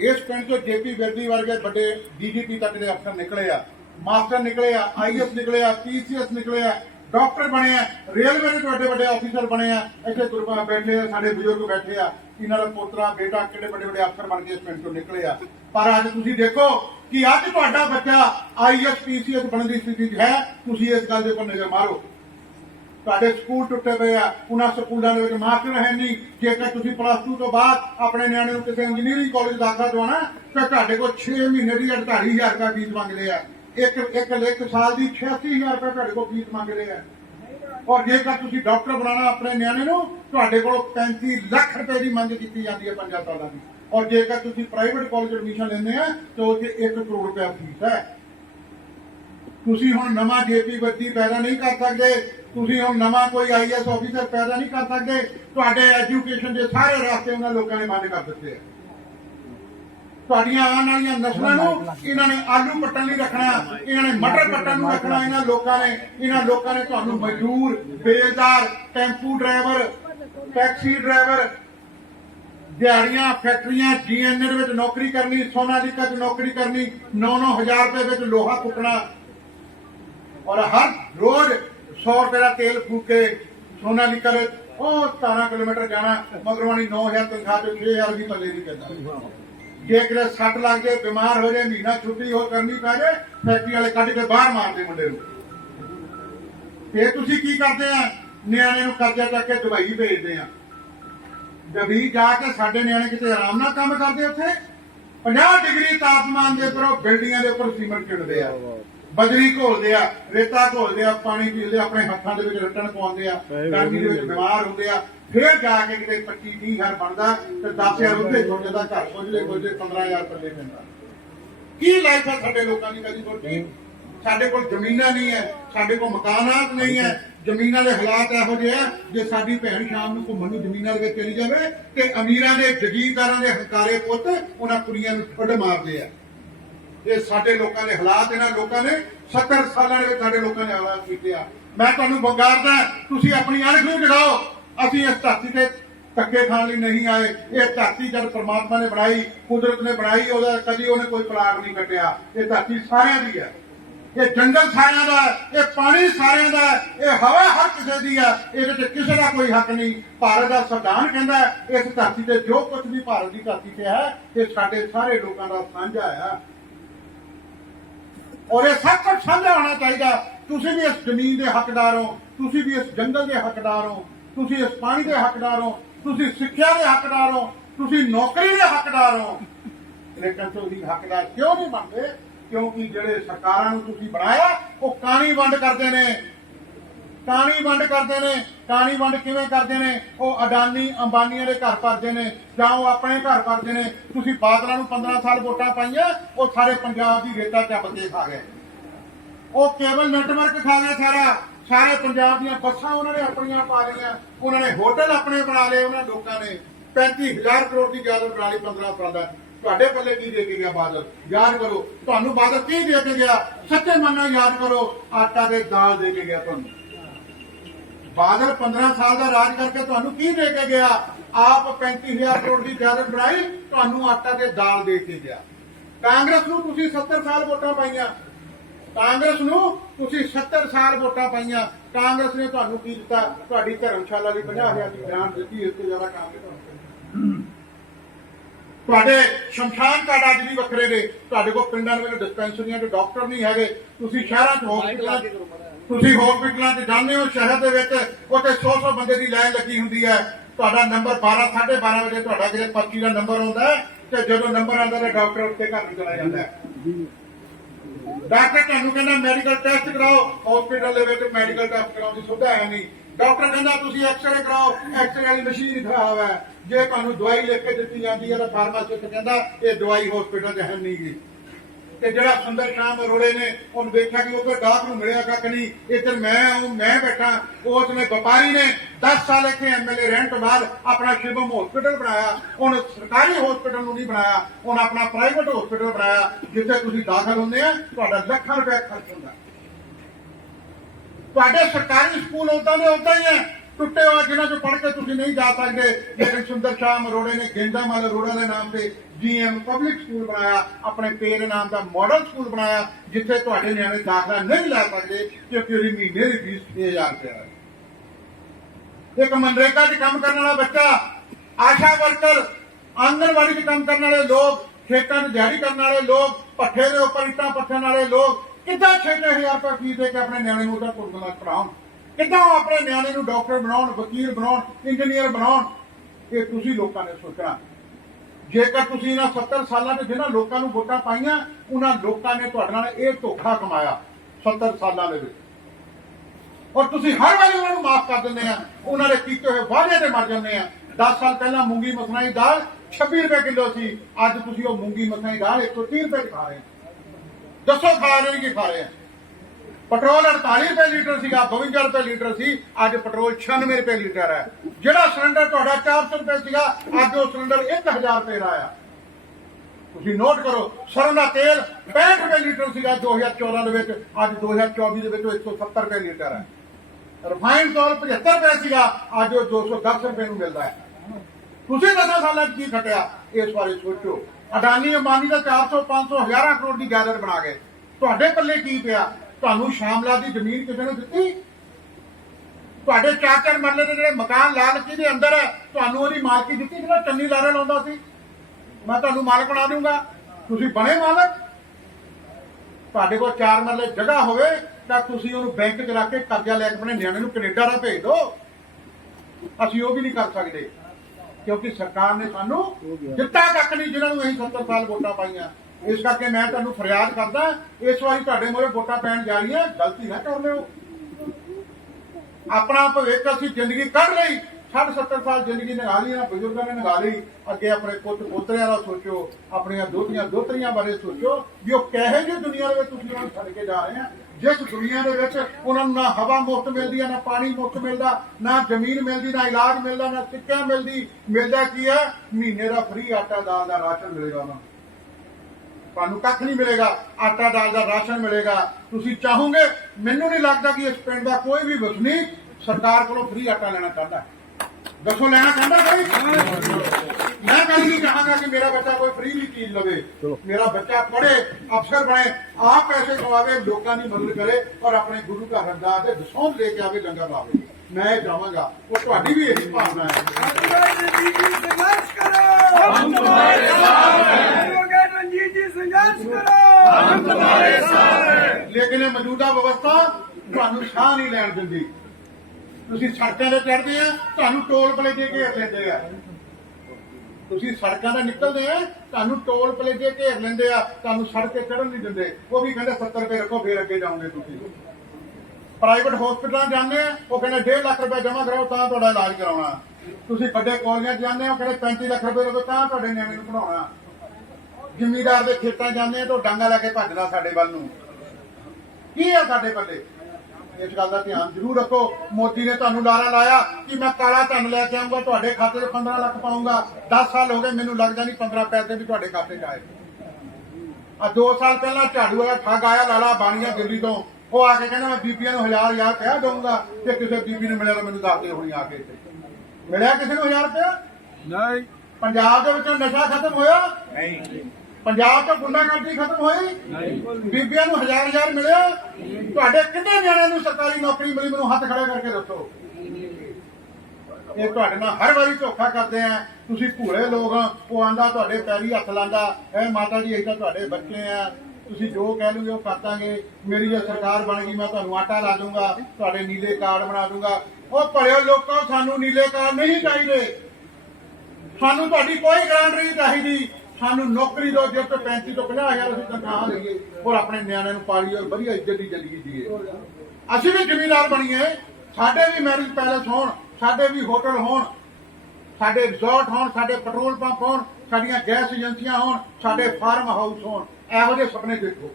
ਇਸ ਪਿੰਡ ਤੋਂ ਜੇਪੀ ਬਿਰਦੀ ਵਰਗੇ ਵੱਡੇ ਡੀਜੀਪੀ ਤੱਕ ਦੇ ਅਫਸਰ ਨਿਕਲੇ ਆ ਮਾਸਟਰ ਨਿਕਲੇ ਆ ਆਈਐਸ ਨਿਕਲੇ ਆ ਪੀਸੀਐਸ ਨਿਕਲੇ ਆ ਡਾਕਟਰ ਬਣੇ ਆ, ਰੇਲਵੇ ਦੇ ਵੱਡੇ ਵੱਡੇ ਆਫੀਸਰ ਬਣੇ ਆ, ਇੱਥੇ ਗੁਰਬਾ ਬੈਠੇ ਆ, ਸਾਡੇ ਬਜ਼ੁਰਗ ਬੈਠੇ ਆ, ਇਹਨਾਂ ਦਾ ਪੋਤਰਾ, ਬੇਟਾ ਕਿਹੜੇ ਵੱਡੇ ਵੱਡੇ ਅਫਸਰ ਬਣ ਕੇ ਇਸ ਪਿੰਡ ਤੋਂ ਨਿਕਲੇ ਆ। ਪਰ ਅੱਜ ਤੁਸੀਂ ਦੇਖੋ ਕਿ ਅੱਜ ਤੁਹਾਡਾ ਬੱਚਾ ਆਈਐਸ ਬਣਨ ਦੀ ਸਥਿਤੀ 'ਚ ਹੈ, ਤੁਸੀਂ ਇਸ ਗੱਲ ਦੇ ਉੱਪਰ ਨਜ਼ਰ ਮਾਰੋ। ਤੁਹਾਡੇ ਸਕੂਲ ਟੁੱਟੇ ਪਏ ਆ, ਉਹਨਾਂ ਸਕੂਲਾਂ ਦੇ ਵਿੱਚ ਮਾਸਟਰ ਹੈ ਨਹੀਂ। ਜੇਕਰ ਤੁਸੀਂ ਪਲੱਸ 2 ਤੋਂ ਬਾਅਦ ਆਪਣੇ ਨਿਆਣੇ ਨੂੰ ਕਿਸੇ ਇੰਜੀਨੀਅਰਿੰਗ ਕਾਲਜ ਦਾਖਲਾ ਦਵਾਉਣਾ, ਤਾਂ ਤੁਹਾਡੇ ਕੋਲ 6 ਮਹੀਨੇ ਦੀ 48000 ਰੁਪਏ ਫੀਸ ਮੰਗਦੇ ਆ। ਇੱਕ ਇੱਕ ਇੱਕ ਸਾਲ ਦੀ 86000 ਰੁਪਏ ਤੁਹਾਡੇ ਕੋਲ ਫੀਸ ਮੰਗਦੇ ਆ। ਔਰ ਜੇਕਰ ਤੁਸੀਂ ਡਾਕਟਰ ਬਣਾਉਣਾ ਆਪਣੇ ਨਿਆਣੇ ਨੂੰ, ਤੁਹਾਡੇ ਕੋਲੋਂ 35 ਲੱਖ ਰੁਪਏ ਦੀ ਮੰਗ ਕੀਤੀ ਜਾਂਦੀ ਹੈ ਪੰਜਾਂ ਸਾਲਾਂ ਦੀ। ਔਰ ਜੇਕਰ ਤੁਸੀਂ ਪ੍ਰਾਈਵੇਟ ਕਾਲਜ ਐਡਮਿਸ਼ਨ ਲੈਂਦੇ ਆ, ਤਾਂ ਉਹ 1 ਕਰੋੜ ਰੁਪਏ ਫੀਸ ਹੈ। ਤੁਸੀਂ ਹੁਣ ਨਵਾਂ ਜੇਪੀ ਬੱਤੀ ਪੈਦਾ ਨਹੀਂ ਕਰ ਸਕਦੇ, ਤੁਸੀਂ ਹੁਣ ਨਵਾਂ ਕੋਈ ਆਈਐਸ ਆਫੀਸਰ ਪੈਦਾ ਨਹੀਂ ਕਰ ਸਕਦੇ, ਤੁਹਾਡੇ ਐਜੂਕੇਸ਼ਨ ਦੇ ਸਾਰੇ ਰਸਤੇ ਉਹਨਾਂ ਲੋਕਾਂ ਨੇ ਬੰਦ ਕਰ ਦਿੱਤੇ ਆ। ਤੁਹਾਡੀਆਂ ਆਉਣ ਵਾਲੀਆਂ ਨਸਲਾਂ ਨੂੰ ਇਹਨਾਂ ਨੇ ਆਲੂ ਪੱਟਣ ਲਈ ਰੱਖਣਾ, ਇਹਨਾਂ ਨੇ ਮਟਰ ਪੱਟਣ ਨੂੰ ਰੱਖਣਾ, ਇਹਨਾਂ ਲੋਕਾਂ ਨੇ, ਇਹਨਾਂ ਲੋਕਾਂ ਨੇ ਤੁਹਾਨੂੰ ਮਜ਼ਦੂਰ ਬੇਲਦਾਰ ਟੈਂਪੂ ਡਰਾਈਵਰ, ਟੈਕਸੀ ਡਰਾਈਵਰ, ਦਿਹਾੜੀਆਂ, ਫੈਕਟਰੀਆਂ ਜੀਐਨਏ ਦੇ ਵਿੱਚ ਨੌਕਰੀ ਕਰਨੀ, ਸੋਨਾ ਦੀ 'ਚ ਨੌਕਰੀ ਕਰਨੀ 9-9000 ਰੁਪਏ ਵਿੱਚ ਲੋਹਾ ਕੁੱਟਣਾ। ਔਰ ਹਰ ਰੋਜ਼ 100 ਰੁਪਏ ਦਾ ਤੇਲ ਫੂਕ ਕੇ ਸੋਨਾ ਦੀ ਦੇ ਉਹ 17 ਕਿਲੋਮੀਟਰ ਜਾਣਾ ਮਗਰਵਾਣੀ 9000 ਤਨਖਾਹ ਤੇ 6000 ਵੀ ਪੱਲੇ ਨਹੀਂ ਪੈਂਦਾ। ਜੇ ਕਿਤੇ ਸੱਟ ਲੱਗ ਜਾਏ ਬਿਮਾਰ ਹੋ ਜਾਏ ਮਹੀਨਾ ਛੁੱਟੀ ਹੋ ਕਰਨੀ ਪੈ ਜਾਏ ਫੈਕਟਰੀ ਵਾਲੇ ਕੱਢ ਕੇ ਬਾਹਰ ਮਾਰਦੇ ਮੁੰਡੇ ਨੂੰ। ਤੇ ਤੁਸੀਂ ਕੀ ਕਰਦੇ ਆ? ਨਿਆਣੇ ਨੂੰ ਕਰਜ਼ਾ ਚੱਕ ਕੇ ਦਵਾਈ ਭੇਜਦੇ ਆ। ਦੁਬਈ ਜਾ ਕੇ ਸਾਡੇ ਨਿਆਣੇ ਕਿਤੇ ਆਰਾਮ ਨਾਲ ਕੰਮ ਕਰਦੇ ਉੱਥੇ? 50 ਡਿਗਰੀ ਤਾਪਮਾਨ ਦੇ ਉੱਪਰ ਬਿਲਡਿੰਗਾਂ ਦੇ ਉੱਪਰ ਸੀਮੈਂਟ ਚਿੜਦੇ ਆ। ਬਜਰੀ ਘੋਲਦੇ ਆ ਰੇਤਾ ਘੋਲਦੇ ਆ ਪਾਣੀ ਪੀਂਦੇ ਆ ਆਪਣੇ ਹੱਥਾਂ ਦੇ ਵਿੱਚ ਰੱਟਣ ਪਾਉਂਦੇ ਆ ਗਰਮੀ ਦੇ ਵਿੱਚ ਬਿਮਾਰ ਹੁੰਦੇ ਆ ਫਿਰ ਜਾ ਕੇ ਕਿਤੇ 25 30 ਹਜ਼ਾਰ ਬਣਦਾ ਤੇ 10000 ਉੱਤੇ ਛੋਟੇ ਦਾ ਘਰ ਸੋਚਦੇ ਸੋਚਦੇ 15000 ਪੱਲੇ ਪੈਂਦਾ। ਕੀ ਲਾਈਫ ਹੈ ਸਾਡੇ ਲੋਕਾਂ ਦੀ ਕਦੀ ਸੋਚੀ ਸਾਡੇ ਕੋਲ ਜ਼ਮੀਨਾਂ ਨਹੀਂ ਹੈ ਸਾਡੇ ਕੋਲ ਮਕਾਨਾਤ ਨਹੀਂ ਹੈ ਜ਼ਮੀਨਾਂ ਦੇ ਹਾਲਾਤ ਇਹੋ ਜਿਹੇ ਆ ਜੇ ਸਾਡੀ ਭੈਣ ਸ਼ਾਮ ਨੂੰ ਘੁੰਮਣ ਨੂੰ ਜ਼ਮੀਨਾਂ ਦੇ ਵਿੱਚ ਚਲੀ ਜਾਵੇ ਤੇ ਅਮੀਰਾਂ ਦੇ ਜ਼ਗੀਰਦਾਰਾਂ ਦੇ ਹੰਕਾਰੇ ਪੁੱਤ ਉਹਨਾਂ ਕੁੜੀਆਂ ਨੂੰ ਠੱਡ ਮਾਰਦੇ ਆ। ਇਹ ਸਾਡੇ ਲੋਕਾਂ ਦੇ ਹਾਲਾਤ, ਇਹਨਾਂ ਲੋਕਾਂ ਨੇ 70 ਸਾਲਾਂ ਦੇ ਵਿੱਚ ਸਾਡੇ ਲੋਕਾਂ ਨੇ ਹਾਲਾਤ ਕੀਤੇ ਆ। ਮੈਂ ਤੁਹਾਨੂੰ ਬੰਗਾਰਦਾ ਤੁਸੀਂ ਆਪਣੀ ਅਣਖ ਨੂੰ ਜਗਾਓ ਅਸੀਂ ਇਸ ਧਰਤੀ ਤੇ ਧੱਕੇ ਖਾਣ ਲਈ ਨਹੀਂ ਆਏ। ਇਹ ਧਰਤੀ ਜਦ ਪ੍ਰਮਾਤਮਾ ਨੇ ਬਣਾਈ, ਕੁਦਰਤ ਨੇ ਬਣਾਈ, ਉਹਦਾ ਕਦੀ ਉਹਨੇ ਕੋਈ ਪਲਾਟ ਨਹੀਂ ਕੱਟਿਆ। ਇਹ ਧਰਤੀ ਸਾਰਿਆਂ ਦੀ ਹੈ ਇਹ ਜੰਗਲ ਸਾਰਿਆਂ ਦਾ, ਇਹ ਪਾਣੀ ਸਾਰਿਆਂ ਦਾ, ਇਹ ਹਵਾ ਹਰ ਕਿਸੇ ਦੀ ਹੈ ਇਹਦੇ ਤੇ ਕਿਸੇ ਦਾ ਕੋਈ ਹੱਕ ਨਹੀਂ। ਭਾਰਤ ਦਾ ਸੰਵਿਧਾਨ ਕਹਿੰਦਾ ਇਸ ਧਰਤੀ ਤੇ ਜੋ ਕੁਝ ਵੀ ਭਾਰਤ ਦੀ ਧਰਤੀ ਤੇ ਹੈ, ਇਹ ਸਾਡੇ ਸਾਰੇ ਲੋਕਾਂ ਦਾ ਸਾਂਝਾ ਹੈ ਔਰ ਇਹ ਸਭ ਕੁਝ ਸਾਂਝਾ ਹੋਣਾ ਚਾਹੀਦਾ। ਤੁਸੀਂ ਵੀ ਇਸ ਜ਼ਮੀਨ ਦੇ ਹੱਕਦਾਰ ਹੋ, ਤੁਸੀਂ ਵੀ ਇਸ ਜੰਗਲ ਦੇ ਹੱਕਦਾਰ ਹੋ, ਤੁਸੀਂ ਇਸ ਪਾਣੀ ਦੇ ਹੱਕਦਾਰ ਹੋ, ਤੁਸੀਂ ਸਿੱਖਿਆ ਦੇ ਹੱਕਦਾਰ ਹੋ, ਤੁਸੀਂ ਨੌਕਰੀ ਦੇ ਹੱਕਦਾਰ ਹੋ। ਲੇਕਿਨ ਤੁਸੀਂ ਹੱਕਦਾਰ ਕਿਉਂ ਨਹੀਂ ਬਣਦੇ? ਕਿਉਂਕਿ ਜਿਹੜੇ ਸਰਕਾਰਾਂ ਨੂੰ ਤੁਸੀਂ ਬਣਾਇਆ, ਉਹ ਕਾਣੀ ਵੰਡ ਕਰਦੇ ਨੇ। ਕਾਣੀ ਵੰਡ ਕਰਦੇ ਨੇ ਕਾਣੀ ਵੰਡ ਕਿਵੇਂ ਕਰਦੇ ਨੇ? ਉਹ ਅਡਾਨੀ ਅੰਬਾਨੀਆਂ ਦੇ ਘਰ ਭਰਦੇ ਨੇ, ਜਾਂ ਉਹ ਆਪਣੇ ਘਰ ਭਰਦੇ ਨੇ। ਤੁਸੀਂ ਬਾਦਲਾਂ ਨੂੰ 15 ਸਾਲ ਵੋਟਾਂ ਪਾਈਆਂ, ਉਹ ਸਾਰੇ ਪੰਜਾਬ ਦੀ ਰੇਤਾ ਚੱਬ ਕੇ ਖਾ ਗਏ। ਉਹ ਕੇਬਲ ਨੈਟਵਰਕ ਖਾ ਗਿਆ ਸਾਰਾ। ਸਾਰੇ ਪੰਜਾਬ ਦੀਆਂ ਬੱਸਾਂ ਉਹਨਾਂ ਨੇ ਆਪਣੀਆਂ ਪਾ ਲਈਆਂ। ਉਹਨਾਂ ਨੇ ਹੋਟਲ ਆਪਣੇ ਬਣਾ ਲਏ ਉਹਨਾਂ ਲੋਕਾਂ ਨੇ। 35000 ਕਰੋੜ ਦੀ ਜਾਇਦਾਦ ਬਣਾ ਲਈ 15 ਸਾਲ ਦਾ। ਤੁਹਾਡੇ ਪੱਲੇ ਕੀ ਦੇ ਕੇ ਗਿਆ ਬਾਦਲ? ਯਾਦ ਕਰੋ, ਤੁਹਾਨੂੰ ਬਾਦਲ ਕੀ ਦੇ ਕੇ ਗਿਆ? ਸੱਚੇ ਮਨ ਨਾਲ ਯਾਦ ਕਰੋ, ਆਟਾ ਦੇ ਦਾਲ ਦੇ ਕੇ ਗਿਆ ਤੁਹਾਨੂੰ। ਬਾਦਲ 15 ਸਾਲ ਦਾ ਰਾਜ ਕਰਕੇ ਤੁਹਾਨੂੰ ਕੀ ਦੇ ਕੇ ਗਿਆ? ਆਪ 35000 ਕਰੋੜ ਦੀ ਜਾਇਦਾਦ ਬਣਾਈ, ਤੁਹਾਨੂੰ ਆਟਾ ਤੇ ਦਾਲ ਦੇ ਕੇ ਗਿਆ। ਕਾਂਗਰਸ ਨੂੰ ਤੁਸੀਂ 70 ਸਾਲ ਵੋਟਾਂ ਪਾਈਆਂ। ਕਾਂਗਰਸ ਨੂੰ ਤੁਸੀਂ 70 ਸਾਲ ਵੋਟਾਂ ਪਾਈਆਂ। ਕਾਂਗਰਸ ਨੇ ਤੁਹਾਨੂੰ ਕੀ ਦਿੱਤਾ? ਤੁਹਾਡੀ ਧਰਮਸ਼ਾਲਾ ਦੀ 50000 ਦੀ ਗ੍ਰਾਂਟ ਦਿੱਤੀ, ਇਸ ਤੋਂ ਜ਼ਿਆਦਾ ਕੰਮ ਨਹੀਂ ਤੁਹਾਡੇ ਸ਼ਮਸ਼ਾਨ ਘਾਟ ਅੱਜ ਵੀ ਵੱਖਰੇ ਨੇ। ਤੁਹਾਡੇ ਕੋਲ ਪਿੰਡਾਂ ਦੇ ਵਿੱਚ ਡਿਸਪੈਂਸਰੀਆਂ ਤੇ ਡਾਕਟਰ ਨਹੀਂ ਹੈਗੇ। ਤੁਸੀਂ ਸ਼ਹਿਰਾਂ 'ਚ ਹਸਪੀਟਲਾਂ ਤੁਸੀਂ ਹਸਪੀਟਲਾਂ 'ਚ ਜਾਂਦੇ ਹੋ, ਸ਼ਹਿਰ ਦੇ ਵਿੱਚ ਉੱਥੇ 100-100 ਬੰਦੇ ਦੀ ਲਾਈਨ ਲੱਗੀ ਹੁੰਦੀ ਹੈ। ਤੁਹਾਡਾ ਨੰਬਰ 12 12:30 ਵਜੇ ਤੁਹਾਡਾ ਕਿਤੇ ਪਰਚੀ ਦਾ ਨੰਬਰ ਆਉਂਦਾ ਤੇ ਜਦੋਂ ਨੰਬਰ ਆਉਂਦਾ ਤਾਂ ਡਾਕਟਰ ਉੱਤੇ ਘਰ ਨੂੰ ਚਲਾ ਜਾਂਦਾ ਡਾਕਟਰ ਤੁਹਾਨੂੰ ਕਹਿੰਦਾ ਮੈਡੀਕਲ ਟੈਸਟ ਕਰਾਓ। ਹਸਪੀਟਲ ਦੇ ਵਿੱਚ ਮੈਡੀਕਲ ਟੈਸਟ ਕਰਾਉਣ ਦੀ ਸੁਵਿਧਾ ਹੈ ਨਹੀਂ। ਡਾਕਟਰ ਕਹਿੰਦਾ, ਤੁਸੀਂ ਐਕਸਰੇ ਕਰਾਓ ਐਕਸਰੇ ਵਾਲੀ ਮਸ਼ੀਨ ਖਰਾਬ ਹੈ। ਜੇ ਤੁਹਾਨੂੰ ਦਵਾਈ ਲਿਖ ਕੇ ਦਿੱਤੀ ਜਾਂਦੀ ਹੈ ਤਾਂ ਫਾਰਮਾਸਿਸਟ ਕਹਿੰਦਾ, ਇਹ ਦਵਾਈ ਹਸਪੀਟਲ 'ਚ ਹੈ ਨਹੀਂ ਗੀ। ਤੇ ਜਿਹੜਾ ਸੁੰਦਰ ਸ਼ਾਮ ਅਰੋੜੇ ਨੇ, ਉਹਨੂੰ ਦੇਖਿਆ ਕਿ ਉਹ ਡਾਕ ਨੂੰ ਮਿਲਿਆ ਕੱਖ ਨਹੀਂ? ਇੱਧਰ ਮੈਂ ਉਹ ਮੈਂ ਬੈਠਾ। ਉਸ ਨੇ ਵਪਾਰੀ ਨੇ 10 ਸਾਲ ਇੱਥੇ ਐਮਐਲਏ ਰਹਿਣ ਤੋਂ ਬਾਅਦ ਆਪਣਾ ਸ਼ਿਵਮ ਹਸਪੀਟਲ ਬਣਾਇਆ। ਉਹਨੇ ਸਰਕਾਰੀ ਹਸਪੀਟਲ ਨੂੰ ਨਹੀਂ ਬਣਾਇਆ। ਉਹਨੇ ਆਪਣਾ ਪ੍ਰਾਈਵੇਟ ਹਸਪੀਟਲ ਬਣਾਇਆ, ਜਿੱਥੇ ਤੁਸੀਂ ਦਾਖਲ ਹੁੰਦੇ ਆ, ਤੁਹਾਡਾ ਲੱਖਾਂ ਰੁਪਏ ਖਰਚ ਹੁੰਦਾ। ਤੁਹਾਡੇ ਸਰਕਾਰੀ ਸਕੂਲ ਉਦਾਂ ਦੇ ਉਦਾਂ ਹੀ ਹੈ ਟੁੱਟੇ ਹੋਏ ਜਿਨ੍ਹਾਂ ਚੋਂ ਪੜ੍ਹ ਕੇ ਤੁਸੀਂ ਨਹੀਂ ਜਾ ਸਕਦੇ। ਲੇਕਿਨ ਸੁੰਦਰ ਸ਼ਾਮ ਅਰੋੜੇ ਨੇ ਗੇਂਦਾਮਲ ਅਰੋੜਾ ਦੇ ਨਾਮ ਤੇ ਜੀਐਮ ਪਬਲਿਕ ਸਕੂਲ ਬਣਾਇਆ, ਆਪਣੇ ਪੇ ਨਾਮ ਦਾ ਮਾਡਲ ਸਕੂਲ ਬਣਾਇਆ, ਜਿੱਥੇ ਤੁਹਾਡੇ ਨਿਆਣੇ ਦਾਖਲਾ ਨਹੀਂ ਲੈ ਸਕਦੇ ਕਿਉਂਕਿ ਉਹਦੀ ਮਹੀਨੇ ਦੀ ਫੀਸ 6000 ਰੁਪਏ ਹੈ। ਇੱਕ ਮਨਰੇਗਾ 'ਚ ਕੰਮ ਕਰਨ ਵਾਲਾ ਬੱਚਾ, ਆਸ਼ਾ ਵਰਕਰ ਆਂਗਣਵਾੜੀ 'ਚ ਕੰਮ ਕਰਨ ਵਾਲੇ ਲੋਕ, ਖੇਤਾਂ 'ਚ ਦਿਹਾੜੀ ਕਰਨ ਵਾਲੇ ਲੋਕ ਪੱਠੇ ਦੇ ਉੱਪਰ ਇੱਟਾਂ ਪੱਥਣ ਵਾਲੇ ਲੋਕ, ਕਿੱਦਾਂ 6000 ਰੁਪਏ ਫੀਸ ਦੇ ਕੇ ਆਪਣੇ ਨਿਆਣੇ ਨੂੰ ਉਹਦਾ ਕੁਰਬਾਨਾ ਕਰਾਉਣ ਕਿੱਦਾਂ ਉਹ ਆਪਣੇ ਨਿਆਣੇ ਨੂੰ ਡਾਕਟਰ ਬਣਾਉਣ, ਵਕੀਲ ਬਣਾਉਣ, ਇੰਜੀਨੀਅਰ ਬਣਾਉਣ? ਇਹ ਤੁਸੀਂ ਲੋਕਾਂ ਨੇ ਸੋਚਣਾ। ਜੇਕਰ ਤੁਸੀਂ ਇਹਨਾਂ 70 ਸਾਲਾਂ 'ਚ ਜਿਹਨਾਂ ਲੋਕਾਂ ਨੂੰ ਵੋਟਾਂ ਪਾਈਆਂ, ਉਹਨਾਂ ਲੋਕਾਂ ਨੇ ਤੁਹਾਡੇ ਨਾਲ ਇਹ ਧੋਖਾ ਕਮਾਇਆ 70 ਸਾਲਾਂ ਦੇ ਵਿੱਚ। ਔਰ ਤੁਸੀਂ ਹਰ ਵਾਰੀ ਉਹਨਾਂ ਨੂੰ ਮਾਫ ਕਰ ਦਿੰਦੇ ਆ, ਉਹਨਾਂ ਦੇ ਕੀਤੇ ਹੋਏ ਵਾਅਦੇ ਤੇ ਮਰ ਜਾਂਦੇ ਆ। 10 ਸਾਲ ਪਹਿਲਾਂ ਮੂੰਗੀ ਮਸਰਾਈ ਦਾਲ 26 ਰੁਪਏ ਕਿਲੋ ਸੀ, ਅੱਜ ਤੁਸੀਂ ਉਹ ਮੂੰਗੀ ਮਸਰਾਈ ਦਾਲ 130 ਰੁਪਏ ਖਾ ਰਹੇ ਦੱਸੋ ਖਾ ਰਹੇ ਕਿ ਖਾ ਰਹੇ ਆ ਪੈਟਰੋਲ 48 ਰੁਪਏ ਲੀਟਰ ਸੀਗਾ 52 ਰੁਪਏ ਲੀਟਰ ਸੀ, ਅੱਜ ਪੈਟਰੋਲ 96 ਰੁਪਏ ਲੀਟਰ ਹੈ। ਜਿਹੜਾ ਸਿਲੰਡਰ ਤੁਹਾਡਾ 400 ਰੁਪਏ ਸੀਗਾ, ਅੱਜ ਉਹ ਸਿਲੰਡਰ 1000 ਰੁਪਏ ਦਾ ਆਇਆ ਤੁਸੀਂ ਨੋਟ ਕਰੋ, ਸਰੋਂ ਦਾ ਤੇਲ 65 ਰੁਪਏ ਲੀਟਰ ਸੀਗਾ 2014 ਦੇ ਵਿੱਚ, ਅੱਜ 2024 ਦੇ ਵਿੱਚ ਉਹ 170 ਰੁਪਏ ਲੀਟਰ ਹੈ। ਰਿਫਾਈਨਡ ਤੇਲ 75 ਰੁਪਏ ਸੀਗਾ, ਅੱਜ ਉਹ 210 ਰੁਪਏ ਨੂੰ ਮਿਲਦਾ ਹੈ। ਤੁਸੀਂ ਦਸਾਂ ਸਾਲਾਂ 'ਚ ਕੀ ਘਟਿਆ ਇਸ ਬਾਰੇ ਸੋਚੋ। ਅਡਾਨੀ ਅੰਬਾਨੀ ਦਾ 400 500 ਹਜ਼ਾਰਾਂ ਕਰੋੜ ਦੀ ਜਾਇਦਾਦ ਬਣਾ ਗਏ ਤੁਹਾਡੇ ਪੱਲੇ ਕੀ ਪਿਆ? ਤੁਹਾਨੂੰ ਸ਼ਾਮਲਾ ਦੀ ਜ਼ਮੀਨ ਕਿਸੇ ਨੂੰ ਦਿੱਤੀ? ਤੁਹਾਡੇ ਚਾਰ ਚਾਰ ਮਰਲੇ ਦੇ ਜਿਹੜੇ ਮਕਾਨ ਲਾਲ ਦੇ ਅੰਦਰ ਹੈ ਤੁਹਾਨੂੰ ਉਹਦੀ ਮਾਲਕੀ ਦਿੱਤੀ ਜਿਹੜਾ ਚੰਨੀ ਲਾਰੇ ਲਾਉਂਦਾ ਸੀ? ਮੈਂ ਤੁਹਾਨੂੰ ਮਾਲਕ ਬਣਾ ਦੂੰਗਾ ਤੁਸੀਂ ਬਣੇ ਮਾਲਕ। ਤੁਹਾਡੇ ਕੋਲ ਚਾਰ ਮਰਲੇ ਜਗ੍ਹਾ ਹੋਵੇ ਤਾਂ ਤੁਸੀਂ ਉਹਨੂੰ ਬੈਂਕ 'ਚ ਰੱਖ ਕੇ ਕਰਜ਼ਾ ਲੈ ਕੇ ਆਪਣੇ ਨਿਆਣੇ ਨੂੰ ਕੈਨੇਡਾ ਦਾ ਭੇਜ ਦਿਓ। ਅਸੀਂ ਉਹ ਵੀ ਨਹੀਂ ਕਰ ਸਕਦੇ ਕਿਉਂਕਿ ਸਰਕਾਰ ਨੇ ਸਾਨੂੰ ਦਿੱਤਾ ਕੱਖ ਨਹੀਂ ਜਿਨ੍ਹਾਂ ਨੂੰ ਅਸੀਂ 70 ਸਾਲ ਵੋਟਾਂ ਪਾਈਆਂ। ਇਸ ਕਰਕੇ ਮੈਂ ਤੁਹਾਨੂੰ ਫਰਿਆਦ ਕਰਦਾ, ਇਸ ਵਾਰੀ ਤੁਹਾਡੇ ਮੂਹਰੇ ਵੋਟਾਂ ਪੈਣ ਜਾ ਰਹੀਆਂ, ਗਲਤੀ ਨਾ ਕਰ ਲਿਓ। ਆਪਣਾ ਭਵਿੱਖ ਅਸੀਂ ਜ਼ਿੰਦਗੀ ਕੱਢ ਲਈ 60 70 ਸਾਲ ਜ਼ਿੰਦਗੀ ਨਿਗਾ ਲਈ ਨਾ ਬਜ਼ੁਰਗਾਂ ਨੇ ਨਿਗਾ ਲਈ। ਅੱਗੇ ਆਪਣੇ ਪੁੱਤ ਪੋਤਰਿਆਂ ਦਾ ਸੋਚੋ, ਆਪਣੀਆਂ ਦੋਤੀਆਂ ਦੋਤਰੀਆਂ ਬਾਰੇ ਸੋਚੋ, ਵੀ ਉਹ ਕਿਹੋ ਜਿਹੀ ਦੁਨੀਆ ਦੇ ਵਿੱਚ ਤੁਸੀਂ ਉਹਨਾਂ ਨੂੰ ਛੱਡ ਕੇ ਜਾ ਰਹੇ ਆ, ਜਿਸ ਦੁਨੀਆ ਦੇ ਵਿੱਚ ਉਹਨਾਂ ਨੂੰ ਨਾ ਹਵਾ ਮੁਫਤ ਮਿਲਦੀ ਆ ਨਾ ਪਾਣੀ ਮੁਫਤ ਮਿਲਦਾ, ਨਾ ਜ਼ਮੀਨ ਮਿਲਦੀ, ਨਾ ਇਲਾਜ ਮਿਲਦਾ, ਨਾ ਸਿੱਖਿਆ ਮਿਲਦੀ, ਮਿਲਦਾ ਕੀ ਹੈ ਮਹੀਨੇ ਦਾ ਫ੍ਰੀ ਆਟਾ ਦਾਲ ਦਾ ਰਾਸ਼ਨ ਮਿਲੇਗਾ ਉਹਨਾਂ ਨੂੰ। ਤੁਹਾਨੂੰ ਕੱਖ ਨਹੀਂ ਮਿਲੇਗਾ ਆਟਾ ਦਾਲ ਦਾ ਰਾਸ਼ਨ ਮਿਲੇਗਾ। ਤੁਸੀਂ ਚਾਹੋਗੇ ਮੈਨੂੰ ਨਹੀਂ ਲੱਗਦਾ ਕਿ ਇਸ ਪਿੰਡ ਦਾ ਕੋਈ ਵੀ ਵਸਨੀਕ ਸਰਕਾਰ ਕੋਲੋਂ ਫ੍ਰੀ ਆਟਾ ਲੈਣਾ ਚਾਹੁੰਦਾ। ਦੱਸੋ ਲੈਣਾ ਚਾਹੁੰਦਾ ਕੋਈ? ਮੈਂ ਕਦੀ ਨਹੀਂ ਚਾਹਾਂਗਾ ਕਿ ਮੇਰਾ ਬੱਚਾ ਕੋਈ ਫ੍ਰੀ ਦੀ ਚੀਜ਼ ਲਵੇ। ਮੇਰਾ ਬੱਚਾ ਪੜ੍ਹੇ ਅਫਸਰ ਬਣੇ ਆਪ ਪੈਸੇ ਕਮਾਵੇ ਲੋਕਾਂ ਦੀ ਮਦਦ ਕਰੇ ਔਰ ਆਪਣੇ ਗੁਰੂ ਘਰ ਅਰਦਾਸ ਦੇ ਦਸੌਂਦ ਲੈ ਕੇ ਆਵੇ ਲੰਗਰ ਲਾਵੇ। ਮੈਂ ਇਹ ਚਾਹਾਂਗਾ ਉਹ ਤੁਹਾਡੀ ਵੀ ਇਹੀ ਭਾਵਨਾ ਹੈ रंजीत जी संघर्ष करो हम तुम्हारे साथ हैं रंजीत जी संघर्ष करो हम तुम्हारे ਲੇਕਿਨ ਇਹ ਮੌਜੂਦਾ ਵਿਵਸਥਾ ਤੁਹਾਨੂੰ ਸਾਹ ਨਹੀਂ ਲੈਣ ਦਿੰਦੀ ਤੁਸੀਂ ਸੜਕਾਂ ਤੇ ਚੜ੍ਹਦੇ ਆ ਤੁਹਾਨੂੰ ਟੋਲ ਪਲੇਜੇ ਘੇਰ ਲੈਂਦੇ ਆ ਤੁਸੀਂ ਸੜਕਾਂ ਤੇ ਨਿਕਲਦੇ ਆ ਤੁਹਾਨੂੰ ਟੋਲ ਪਲੇਜੇ ਘੇਰ ਲੈਂਦੇ ਆ ਤੁਹਾਨੂੰ ਸੜਕ ਤੇ ਚੜ੍ਹਨ ਨਹੀਂ ਦਿੰਦੇ ਉਹ ਵੀ ਕਹਿੰਦੇ 70 ਰੁਪਏ ਰੱਖੋ ਫੇਰ ਅੱਗੇ ਜਾਓਗੇ ਤੁਸੀਂ ਪ੍ਰਾਈਵੇਟ ਹਸਪੀਟਲਾਂ ਜਾਂਦੇ ਆ, ਉਹ ਕਹਿੰਦੇ 1.5 ਲੱਖ ਰੁਪਏ ਜਮ੍ਹਾਂ ਕਰਾਓ ਤਾਂ ਤੁਹਾਡਾ ਇਲਾਜ ਕਰਾਉਣਾ। ਤੁਸੀਂ ਵੱਡੇ ਕਾਲਜਾਂ 'ਚ ਜਾਂਦੇ ਹੋ ਉਹ ਕਹਿੰਦੇ 35 ਲੱਖ ਰੁਪਏ ਲੱਗੋ ਤਾਂ ਤੁਹਾਡੇ ਨਿਆਣੇ ਨੂੰ ਪੜਾਉਣਾ ਜ਼ਿਮੀਦਾਰ ਦੇ ਖੇਤਾਂ ਜਾਂਦੇ ਆ, ਤਾਂ ਡਾਂਗਾ ਲੈ ਕੇ ਭੱਜਦਾ ਸਾਡੇ ਵੱਲ ਨੂੰ। ਕੀ ਹੈ ਸਾਡੇ ਪੱਲੇ? ਇਸ ਗੱਲ ਦਾ ਧਿਆਨ ਜ਼ਰੂਰ ਰੱਖੋ। ਮੋਦੀ ਨੇ ਤੁਹਾਨੂੰ ਲਾਰਾ ਲਾਇਆ ਕਿ ਮੈਂ ਕਾਲਾ ਧਨ ਲੈ ਕੇ ਆਉਂਗਾ ਤੁਹਾਡੇ ਖਾਤੇ 'ਚ 15 ਲੱਖ ਪਾਉਂਗਾ 10 ਸਾਲ ਹੋ ਗਏ, ਮੈਨੂੰ ਲੱਗਦਾ ਨਹੀਂ 15 ਪੈਸੇ ਵੀ ਤੁਹਾਡੇ ਖਾਤੇ 'ਚ ਆਏ। ਆ 2 ਸਾਲ ਪਹਿਲਾਂ ਝਾੜੂ ਵਾਲਾ ਠੱਗ ਆਇਆ, ਲਾਲਾ ਬਾਣੀਆ ਦਿੱਲੀ ਤੋਂ। ਉਹ ਆ ਕੇ ਕਹਿੰਦਾ ਮੈਂ ਬੀਬੀਆਂ ਨੂੰ ਹਜ਼ਾਰ ਹਜ਼ਾਰ ਕਹਿ ਦਊਂਗਾ ਤੇ ਕਿਸੇ ਬੀਬੀ ਨੂੰ ਮਿਲਿਆ ਤਾਂ ਮੈਨੂੰ ਦੱਸ ਦੇ ਹੁਣੀ ਆ ਕੇ ਇੱਥੇ। ਮਿਲਿਆ ਕਿਸੇ ਨੂੰ ਹਜ਼ਾਰ ਰੁਪਇਆ? नहीं ਪੰਜਾਬ ਦੇ ਵਿੱਚੋਂ ਨਸ਼ਾ ਖਤਮ ਹੋਇਆ? ਨਹੀਂ। ਪੰਜਾਬ ਤੋਂ ਗੁੰਡਾਗਰਦੀ ਖਤਮ ਹੋਈ? ਬੀਬੀਆਂ ਨੂੰ ਹਜ਼ਾਰ ਹਜ਼ਾਰ ਮਿਲਿਆ? ਤੁਹਾਡੇ ਕਿੰਨੇ ਨਿਆਣਿਆਂ ਨੂੰ ਸਰਕਾਰੀ ਨੌਕਰੀ ਮਿਲੀ? ਮੈਨੂੰ ਹੱਥ ਖੜਾ ਕਰਕੇ ਦੱਸੋ। ਇਹ ਤੁਹਾਡੇ ਨਾਲ ਹਰ ਵਾਰੀ ਧੋਖਾ ਕਰਦੇ ਆ। ਤੁਸੀਂ ਭੂਲੇ ਲੋਕ ਆ, ਉਹ ਆਂਦਾ ਤੁਹਾਡੇ ਪੈਰੀ ਹੱਥ ਲਾਂਦਾ। ਐ ਮਾਤਾ ਜੀ ਅਸੀਂ ਤਾਂ ਤੁਹਾਡੇ ਬੱਚੇ ਆ। ਤੁਸੀਂ ਜੋ ਕਹਿ ਲਓਗੇ ਉਹ ਕਰ ਦਾਂਗੇ। ਮੇਰੀ ਜੇ ਸਰਕਾਰ ਬਣ ਗਈ, ਮੈਂ ਤੁਹਾਨੂੰ ਆਟਾ ਲਾ ਦੂੰਗਾ ਤੁਹਾਡੇ ਨੀਲੇ ਕਾਰਡ ਬਣਾ ਦੂੰਗਾ ਉਹ ਭਲਿਓ ਲੋਕੋ ਸਾਨੂੰ ਨੀਲੇ ਕਾਰਡ ਨਹੀਂ ਚਾਹੀਦੇ। ਸਾਨੂੰ ਤੁਹਾਡੀ ਕੋਈ ਗਰੰਟੀ ਨਹੀਂ ਚਾਹੀਦੀ। ਸਾਨੂੰ ਨੌਕਰੀ ਦੋ ਜਿਸ ਤੋਂ 35 ਤੋਂ 50 ਹਜ਼ਾਰ ਅਸੀਂ ਤਨਖਾਹ ਲਈਏ ਔਰ ਆਪਣੇ ਨਿਆਣਿਆਂ ਨੂੰ ਪਾਲੀਏ ਔਰ ਵਧੀਆ ਇੱਜ਼ਤ ਦੀ ਜ਼ਿੰਦਗੀ ਜੀਏ। ਅਸੀਂ ਵੀ ਜ਼ਿਮੀਦਾਰ ਬਣੀਏ। ਸਾਡੇ ਵੀ ਮੈਰਿਜ ਪੈਲੇਸ ਹੋਣ, ਸਾਡੇ ਵੀ ਹੋਟਲ ਹੋਣ ਸਾਡੇ ਰਿਜ਼ੋਰਟ ਹੋਣ, ਸਾਡੇ ਪੈਟਰੋਲ ਪੰਪ ਹੋਣ, ਸਾਡੀਆਂ ਗੈਸ ਏਜੰਸੀਆਂ ਹੋਣ, ਸਾਡੇ ਫਾਰਮ ਹਾਊਸ ਹੋਣ, ਇਹੋ ਜਿਹੇ ਸੁਪਨੇ ਦੇਖੋ।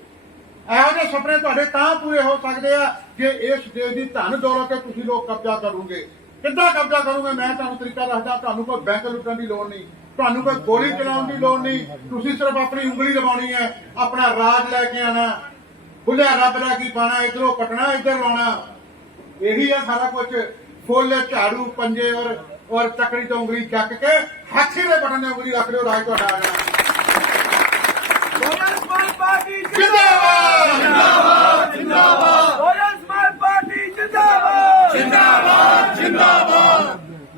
ਇਹੋ ਜਿਹੇ ਸੁਪਨੇ ਤੁਹਾਡੇ ਤਾਂ ਪੂਰੇ ਹੋ ਸਕਦੇ ਆ ਜੇ ਇਸ ਦੇਸ਼ ਦੀ ਧਨ ਦੌਲਤ ਤੇ ਤੁਸੀਂ ਲੋਕ ਕਬਜ਼ਾ ਕਰੋਗੇ। ਕਿੱਦਾਂ ਕਬਜ਼ਾ ਕਰੋਗੇ? ਮੈਂ ਤੁਹਾਨੂੰ ਤਰੀਕਾ ਦੱਸਦਾ, ਤੁਹਾਨੂੰ ਕੋਈ ਬੈਂਕ ਲੁੱਟਣ ਦੀ ਲੋੜ ਨਹੀਂ। ਤੁਹਾਨੂੰ ਕੋਈ ਗੋਲੀ ਚਲਾਉਣ ਦੀ ਲੋੜ ਨਹੀਂ। ਤੁਸੀਂ ਸਿਰਫ ਆਪਣੀ ਉਂਗਲੀ ਦਬਾਉਣੀ ਹੈ, ਆਪਣਾ ਰਾਜ ਲੈ ਕੇ ਆਣਾ। ਖੁੱਲਿਆ ਰੱਬ ਦਾ ਕੀ ਪਾਣਾ, ਇਧਰੋਂ ਕੱਟਣਾ, ਇੱਧਰ ਲਾਉਣਾ ਇਹੀ ਆ ਸਾਰਾ ਕੁਝ ਫੁੱਲ, ਝਾੜੂ, ਪੰਜੇ ਔਰ ਔਰ ਤਕੜੀ ਤੋਂ ਉਂਗਲੀ ਚੱਕ ਕੇ ਹਾਥੀ ਦੇ ਬਟਨ ਨਾਲ ਉਂਗਲੀ ਰੱਖ ਦਿਓ ਰਾਜ ਤੁਹਾਡਾ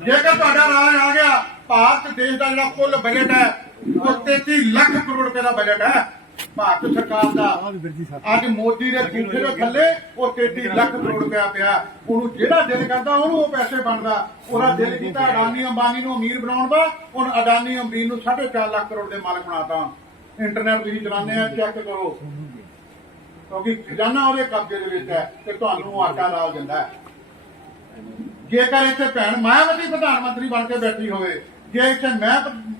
ਜੇਕਰ ਤੁਹਾਡਾ ਰਾਜ ਆ ਗਿਆ ਭਾਰਤ ਦੇਸ਼ ਦਾ ਜਿਹੜਾ ਕੁੱਲ ਬਜਟ ਹੈ ਉਹ 33 ਲੱਖ ਕਰੋੜ ਰੁਪਏ ਦਾ ਬਜਟ ਹੈ। ਭਾਰਤ ਸਰਕਾਰ ਦਾ। ਅੱਜ ਮੋਦੀ ਦੇ ਬੂਥੇ ਦੇ ਥੱਲੇ ਉਹ 33 ਲੱਖ ਕਰੋੜ ਰੁਪਇਆ ਪਿਆ। ਉਹਨੂੰ ਜਿਹੜਾ ਦਿਲ ਕਰਦਾ ਉਹਨੂੰ ਉਹ ਪੈਸੇ ਬਣਦਾ। ਉਹਦਾ ਦਿਲ ਕੀਤਾ ਅਡਾਨੀ ਅੰਬਾਨੀ ਨੂੰ ਅਮੀਰ ਬਣਾਉਣ ਦਾ ਹੁਣ ਅਡਾਨੀ ਅੰਬਾਨੀ ਨੂੰ 4.5 ਲੱਖ ਕਰੋੜ ਦੇ ਮਾਲਕ ਬਣਾਤਾ। ਇੰਟਰਨੈਟ ਤੁਸੀਂ ਚਲਾਉਂਦੇ ਆ ਚੈੱਕ ਕਰੋ। ਕਿਉਂਕਿ ਖਜ਼ਾਨਾ ਉਹਦੇ ਕਬਜ਼ੇ ਦੇ ਵਿੱਚ ਹੈ ਤੇ ਤੁਹਾਨੂੰ ਆਟਾ ਲਾ ਦਿੰਦਾ ਜੇਕਰ ਇੱਥੇ ਭੈਣ ਮਾਇਆਵਤੀ ਪ੍ਰਧਾਨ ਮੰਤਰੀ ਬਣ ਕੇ ਬੈਠੀ ਹੋਵੇ ਜੇ ਇੱਥੇ ਮੈਂ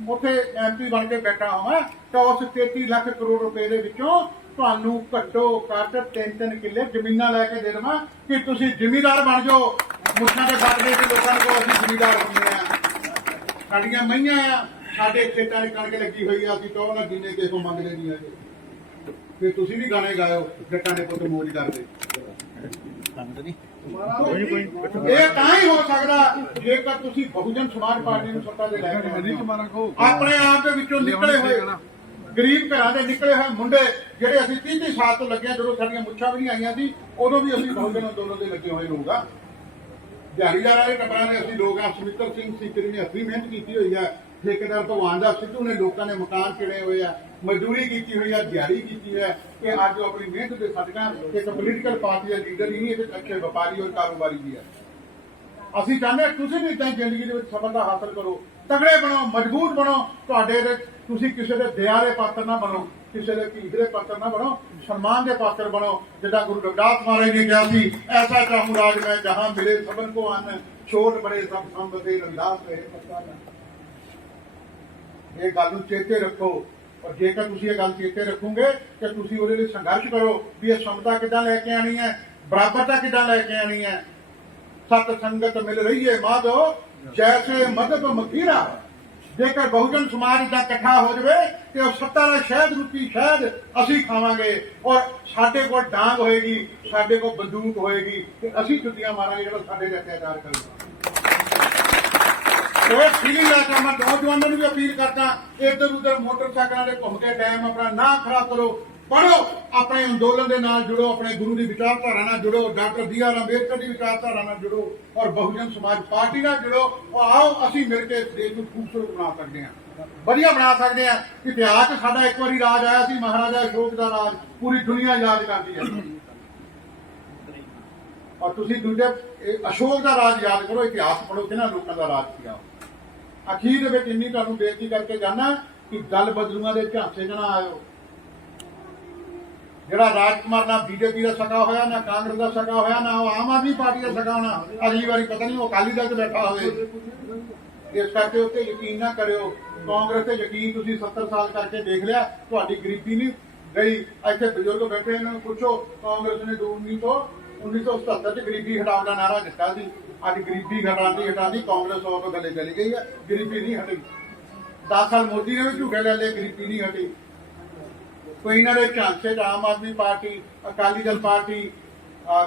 ਉੱਥੇ ਐਮਪੀ ਬਣ ਕੇ ਬੈਠਾ ਹੋਵਾਂ, ਤਾਂ ਉਸ 33 ਲੱਖ ਕਰੋੜ ਰੁਪਏ ਦੇ ਵਿੱਚੋਂ ਤੁਹਾਨੂੰ ਘੱਟੋ ਘੱਟ ਤਿੰਨ ਤਿੰਨ ਕਿੱਲੇ ਜ਼ਮੀਨਾਂ ਲੈ ਕੇ ਦੇ ਦੇਵਾਂ ਕਿ ਤੁਸੀਂ ਜ਼ਿਮੀਦਾਰ ਬਣ ਜਾਓ। ਮੁੱਠਾਂ ਦੇ ਫੜ ਦੇ ਲੋਕਾਂ ਨੂੰ ਅਸੀਂ ਜ਼ਿਮੀਦਾਰ ਹੁੰਦੇ ਆ ਸਾਡੀਆਂ ਮਈਆਂ ਆ, ਸਾਡੇ ਖੇਤਾਂ 'ਚ ਕਣਕ ਲੱਗੀ ਹੋਈ ਆ, ਅਸੀਂ ਤਾਂ ਉਹਨਾਂ ਜਿੰਨੇ ਕਿਸੇ ਕੋਲ ਮੰਗਦੇ ਨਹੀਂ ਹੈਗੇ ਫਿਰ ਤੁਸੀਂ ਵੀ ਗਾਣੇ ਗਾਇਓ, ਜੱਟਾਂ ਦੇ ਪੁੱਤ ਮੋਜ ਕਰਦੇ। ਇਹ ਤਾਂ ਹੀ ਹੋ ਸਕਦਾ ਜੇਕਰ ਤੁਸੀਂ ਬਹੁਜਨ ਸਮਾਜ ਪਾਰਟੀ ਨੂੰ ਸੱਤਾ ਦੇ ਲੈ ਕੇ ਆਉਂਦੇ ਹੋ। ਆਪਣੇ ਆਪ ਦੇ ਵਿੱਚੋਂ ਨਿਕਲੇ ਹੋਏ ਗਰੀਬ ਘਰਾਂ ਦੇ ਨਿਕਲੇ ਹੋਏ ਮੁੰਡੇ ਜਿਹੜੇ ਅਸੀਂ 30 30 ਸਾਲ ਤੋਂ ਲੱਗੇ ਹਾਂ, ਜਦੋਂ ਸਾਡੀਆਂ ਮੁੱਛਾਂ ਵੀ ਨਹੀਂ ਆਈਆਂ ਸੀ ਉਦੋਂ ਵੀ ਅਸੀਂ ਬਹੁਜਨ ਅੰਦੋਲਨ ਦੇ ਲੱਗੇ ਹੋਏ ਲੋਕ ਆ। ਦਿਹਾੜੀਦਾਰ ਵਾਲੇ ਟੱਬਰਾਂ ਦੇ ਅਸੀਂ ਲੋਕ ਆ ਸੁਮਿੱਤਰ ਸਿੰਘ ਸੀਕਰੀ ਨੇ ਅੱਧੀ ਮਿਹਨਤ ਕੀਤੀ ਹੋਈ ਹੈ ਠੇਕੇਦਾਰ ਭਗਵਾਨ ਦਾ ਸਿੱਧੂ ਨੇ ਲੋਕਾਂ ਨੇ ਮਕਾਨ ਕਿੜੇ ਹੋਏ ਆ, ਮਜ਼ਦੂਰੀ ਕੀਤੀ ਹੋਈ ਆ, ਦਿਹਾੜੀ ਕੀਤੀ ਹੈ ਕਿ ਅੱਜ ਉਹ ਆਪਣੀ ਮਿਹਨਤ ਦੇ ਸਦਕਾ ਇੱਕ ਪੋਲੀਟੀਕਲ ਪਾਰਟੀ ਦਾ ਲੀਡਰ ਹੀ ਨਹੀਂ ਇੱਕ ਅੱਛੇ ਵਪਾਰੀ ਔਰ ਕਾਰੋਬਾਰੀ ਵੀ ਹੈ ਅਸੀਂ ਚਾਹੁੰਦੇ ਤੁਸੀਂ ਵੀ ਤਾਂ ਜ਼ਿੰਦਗੀ ਦੇ ਵਿੱਚ ਸਫਲਤਾ ਹਾਸਲ ਕਰੋ, ਤਗੜੇ ਬਣੋ, ਮਜ਼ਬੂਤ ਬਣੋ, ਤੁਹਾਡੇ ਦੇ, ਤੁਸੀਂ ਕਿਸੇ ਦੇ ਦਇਆ ਦੇ ਪਾਤਰ ਨਾ ਬਣੋ, ਕਿਸੇ ਦੇ ਭੀਖ ਦੇ ਪਾਤਰ ਨਾ ਬਣੋ, ਸਨਮਾਨ ਦੇ ਪਾਤਰ ਬਣੋ, ਜਿੱਦਾਂ ਗੁਰੂ ਰਵਿਦਾਸ ਮਹਾਰਾਜ ਨੇ ਕਿਹਾ ਸੀ, ਐਸਾ ਚਾਹੂੰ ਰਾਜ ਮੈਂ ਜਹਾਂ ਮਿਲੇ, ਸਭਨ ਕੋ ਅੰਨ, ਛੋਟ ਬੜੇ ਸਭ ਸੰਬਤੇ ਰਵਿਦਾਸ ਰਹੇ ਪਤਾਨਾ ਇਹ ਗੱਲ ਨੂੰ ਚੇਤੇ ਰੱਖੋ। ਔਰ ਜੇਕਰ ਤੁਸੀਂ ਇਹ ਗੱਲ ਚੇਤੇ ਰੱਖੋਗੇ ਕਿ ਤੁਸੀਂ ਉਹਦੇ ਲਈ ਸੰਘਰਸ਼ ਕਰੋ ਵੀ ਇਹ ਸਮਤਾ ਕਿੱਦਾਂ ਲੈ ਕੇ ਆਣੀ ਹੈ, ਬਰਾਬਰਤਾ ਕਿੱਦਾਂ ਲੈ ਕੇ ਆਣੀ ਹੈ। ਸਤ ਸੰਗਤ ਮਿਲ ਰਹੀ ਹੈ ਮਾਧੋ, ਜੈਸੇ ਮਦਦ ਮਖੀਰਾ। ਜੇਕਰ ਬਹੁਜਨ ਸਮਾਜ ਦਾ ਇਕੱਠਾ ਹੋ ਜਾਵੇ ਤੇ ਉਹ ਸੱਤਾ ਦਾ ਸ਼ਹਿਦ ਰੂਪੀ ਸ਼ਹਿਦ ਅਸੀਂ ਖਾਵਾਂਗੇ ਔਰ ਸਾਡੇ ਕੋਲ ਡਾਂਗ ਹੋਏਗੀ, ਸਾਡੇ ਕੋਲ ਬੰਦੂਕ ਹੋਏਗੀ ਤੇ ਅਸੀਂ ਜੁੱਤੀਆਂ ਮਾਰਾਂਗੇ ਜਿਹੜਾ ਸਾਡੇ ਤੇ ਅਤਿਆਚਾਰ ਕਰੂਗਾ। ਉਹ ਫੀਲਿੰਗ ਲੈ ਕੇ ਮੈਂ ਨੌਜਵਾਨਾਂ ਨੂੰ ਵੀ ਅਪੀਲ ਕਰਦਾ, ਇੱਧਰ ਉੱਧਰ ਮੋਟਰਸਾਈਕਲਾਂ ਦੇ ਘੁੰਮ ਕੇ ਟਾਈਮ ਆਪਣਾ ਨਾ ਖਰਾਬ ਕਰੋ। ਪੜੋ ਆਪਣੇ ਅੰਦੋਲਨ ਦੇ ਨਾਲ ਜੁੜੋ, ਆਪਣੇ ਗੁਰੂ ਦੀ ਵਿਚਾਰਧਾਰਾ ਨਾਲ ਜੁੜੋ, ਡਾਕਟਰ ਬੀ ਆਰ ਅੰਬੇਦਕਰ ਦੀ ਵਿਚਾਰਧਾਰਾ ਨਾਲ ਜੁੜੋ ਔਰ ਬਹੁਜਨ ਸਮਾਜ ਪਾਰਟੀ ਨਾਲ ਜੁੜੋ। ਔਰ ਆਓ, ਅਸੀਂ ਮਿਲ ਕੇ ਇਸ ਦੇਸ਼ ਨੂੰ ਖੂਬਸੂਰਤ ਬਣਾ ਸਕਦੇ ਹਾਂ। ਵਧੀਆ ਬਣਾ ਸਕਦੇ ਹਾਂ। ਇਤਿਹਾਸ 'ਚ ਸਾਡਾ ਇੱਕ ਵਾਰੀ ਰਾਜ ਆਇਆ ਸੀ, ਮਹਾਰਾਜਾ ਅਸ਼ੋਕ ਦਾ ਰਾਜ, ਪੂਰੀ ਦੁਨੀਆ ਯਾਦ ਕਰਦੀ ਹੈ। ਔਰ ਤੁਸੀਂ ਦੂਜੇ ਅਸ਼ੋਕ ਦਾ ਰਾਜ ਯਾਦ ਕਰੋ, ਇਤਿਹਾਸ ਪੜੋ ਕਿਹਨਾਂ ਲੋਕਾਂ ਦਾ ਰਾਜ ਸੀਗਾ ਅਖੀਰ ਦੇ ਵਿੱਚ ਇੰਨੀ ਤੁਹਾਨੂੰ ਬੇਨਤੀ ਕਰਕੇ ਜਾਣਾ ਕਿ ਗੱਲ ਬਦਲੂਆਂ ਦੇ ਝਾਂਸੇ 'ਚ ਨਾ ਆਇਓ। ਜਿਹੜਾ ਰਾਜਕੁਮਾਰ ਨਾ ਬੀਜੇਪੀ ਦਾ ਸਕਾ ਹੋਇਆ, ਨਾ ਕਾਂਗਰਸ ਦਾ ਸਕਾ ਹੋਇਆ, ਨਾ ਉਹ ਆਮ ਆਦਮੀ ਪਾਰਟੀ ਦਾ ਸਕਾ ਹੋਣਾ ਅਗਲੀ ਵਾਰੀ ਪਤਾ ਨਹੀਂ ਉਹ ਅਕਾਲੀ ਦਲ 'ਚ ਬੈਠਾ ਹੋਵੇ। ਇਸ ਕਰਕੇ ਉੱਤੇ ਯਕੀਨ ਨਾ ਕਰਿਓ। ਕਾਂਗਰਸ ਤੇ ਯਕੀਨ ਤੁਸੀਂ 70 ਸਾਲ ਕਰਕੇ ਦੇਖ ਲਿਆ, ਤੁਹਾਡੀ ਗਰੀਬੀ ਨਹੀਂ ਗਈ ਇੱਥੇ ਬਜ਼ੁਰਗ ਬੈਠੇ ਇਹਨਾਂ ਨੂੰ, ਪੁੱਛੋ, ਕਾਂਗਰਸ ਨੇ 19 ਤੋਂ 1977 ਚ ਗਰੀਬੀ ਹਟਾਉਣ ਦਾ ਨਾਰਾ ਦਿੱਤਾ ਸੀ। ਅੱਜ ਗਰੀਬੀ ਹਟਾਉਂਦੀ ਹਟਾਉਂਦੀ ਕਾਂਗਰਸ ਉਹ ਤੋਂ ਗੱਲੇ ਚਲੀ ਗਈ ਹੈ। ਗਰੀਬੀ ਨਹੀਂ ਹਟੀ। 10 ਸਾਲ ਮੋਦੀ ਨੇ ਵੀ ਝੂਠੇ ਲੈ ਲਏ, ਗਰੀਬੀ ਨਹੀਂ ਹਟੀ। ਕੋਈ ਇਹਨਾਂ ਦੇ ਝਾਂਸੇ 'ਚ Aam Aadmi party, Akali Dal party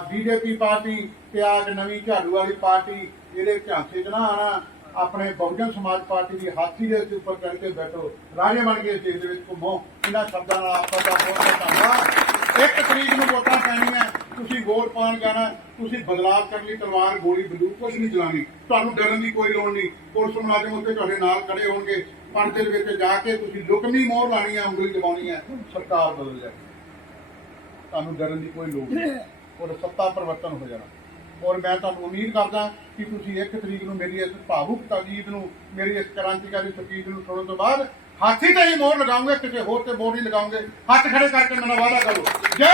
BJP party ਤੇ ਆਜ ਨਵੀਂ ਝਾੜੂ ਵਾਲੀ ਪਾਰਟੀ ਜਿਹੜੇ ਝਾਂਸੇ 'ਚ ਨਾ ਆਣਾ ਆਪਣੇ ਬਹੁਜਨ ਸਮਾਜ ਪਾਰਟੀ ਦੀ ਹਾਥੀ ਦੇ ਉੱਪਰ ਚੜ ਕੇ ਬੈਠੋ। ਰਾਜੇ ਬਣ ਕੇ ਇਸ ਦੇਸ਼ ਦੇ ਵਿੱਚ ਘੁੰਮੋ। ਇਹਨਾਂ ਸ਼ਬਦਾਂ ਨਾਲ ਆਪਾਂ ਦਾ ਬਹੁਤ ਧੰਨਵਾਦ। ਇੱਕ ਤਰੀਕ ਨੂੰ ਵੋਟਾਂ ਪੈਣੀਆਂ। ਤੁਸੀਂ ਵੋਟ ਪਾਉਣ ਜਾਣਾ, ਤੁਸੀਂ ਬਦਲਾਅ ਕਰਨ ਲਈ ਤਲਵਾਰ, ਗੋਲੀ, ਬੰਦੂਕ ਕੁਝ ਨਹੀਂ ਚਲਾਣੀ ਤੁਹਾਨੂੰ ਡਰਨ ਦੀ ਕੋਈ ਲੋੜ ਨਹੀਂ। ਪੁਲਿਸ ਮੁਲਾਜ਼ਮ ਉੱਤੇ ਤੁਹਾਡੇ ਨਾਲ ਖੜੇ ਹੋਣਗੇ। ਪਰਦੇ ਦੇ ਵਿੱਚ ਜਾ ਕੇ ਤੁਸੀਂ ਲੁਕਮੀ ਮੋਹਰ ਲਾਣੀ ਹੈ ਉਂਗਲੀ ਦਬਾਉਣੀ ਹੈ ਸਰਕਾਰ ਬਦਲ ਜਾਏ। ਤੁਹਾਨੂੰ ਡਰਨ ਦੀ ਕੋਈ ਲੋੜ ਨਹੀਂ। ਔਰ ਸੱਤਾ ਪਰਿਵਰਤਨ ਹੋ ਜਾਣਾ। ਔਰ ਮੈਂ ਤੁਹਾਨੂੰ ਉਮੀਦ ਕਰਦਾ ਕਿ ਤੁਸੀਂ ਇੱਕ ਤਰੀਕ ਨੂੰ ਮੇਰੀ ਇਸ ਭਾਵੁਕ ਤਜੀਦ ਨੂੰ, ਮੇਰੀ ਇਸ ਕ੍ਰਾਂਤੀਕਾਰੀ ਤਜੀਦ ਨੂੰ ਸੁਣਨ ਤੋਂ ਬਾਅਦ ਹਾਥੀ ਤੇ ਹੀ ਮੋਹਰ ਲਗਾਉਂਗੇ ਕਿਸੇ ਹੋਰ ਤੇ ਮੋਹਰ ਨਹੀਂ ਲਗਾਉਂਗੇ। ਹੱਥ ਖੜੇ ਕਰਕੇ ਮੇਰਾ ਵਾਅਦਾ ਕਰੋ। ਜੈ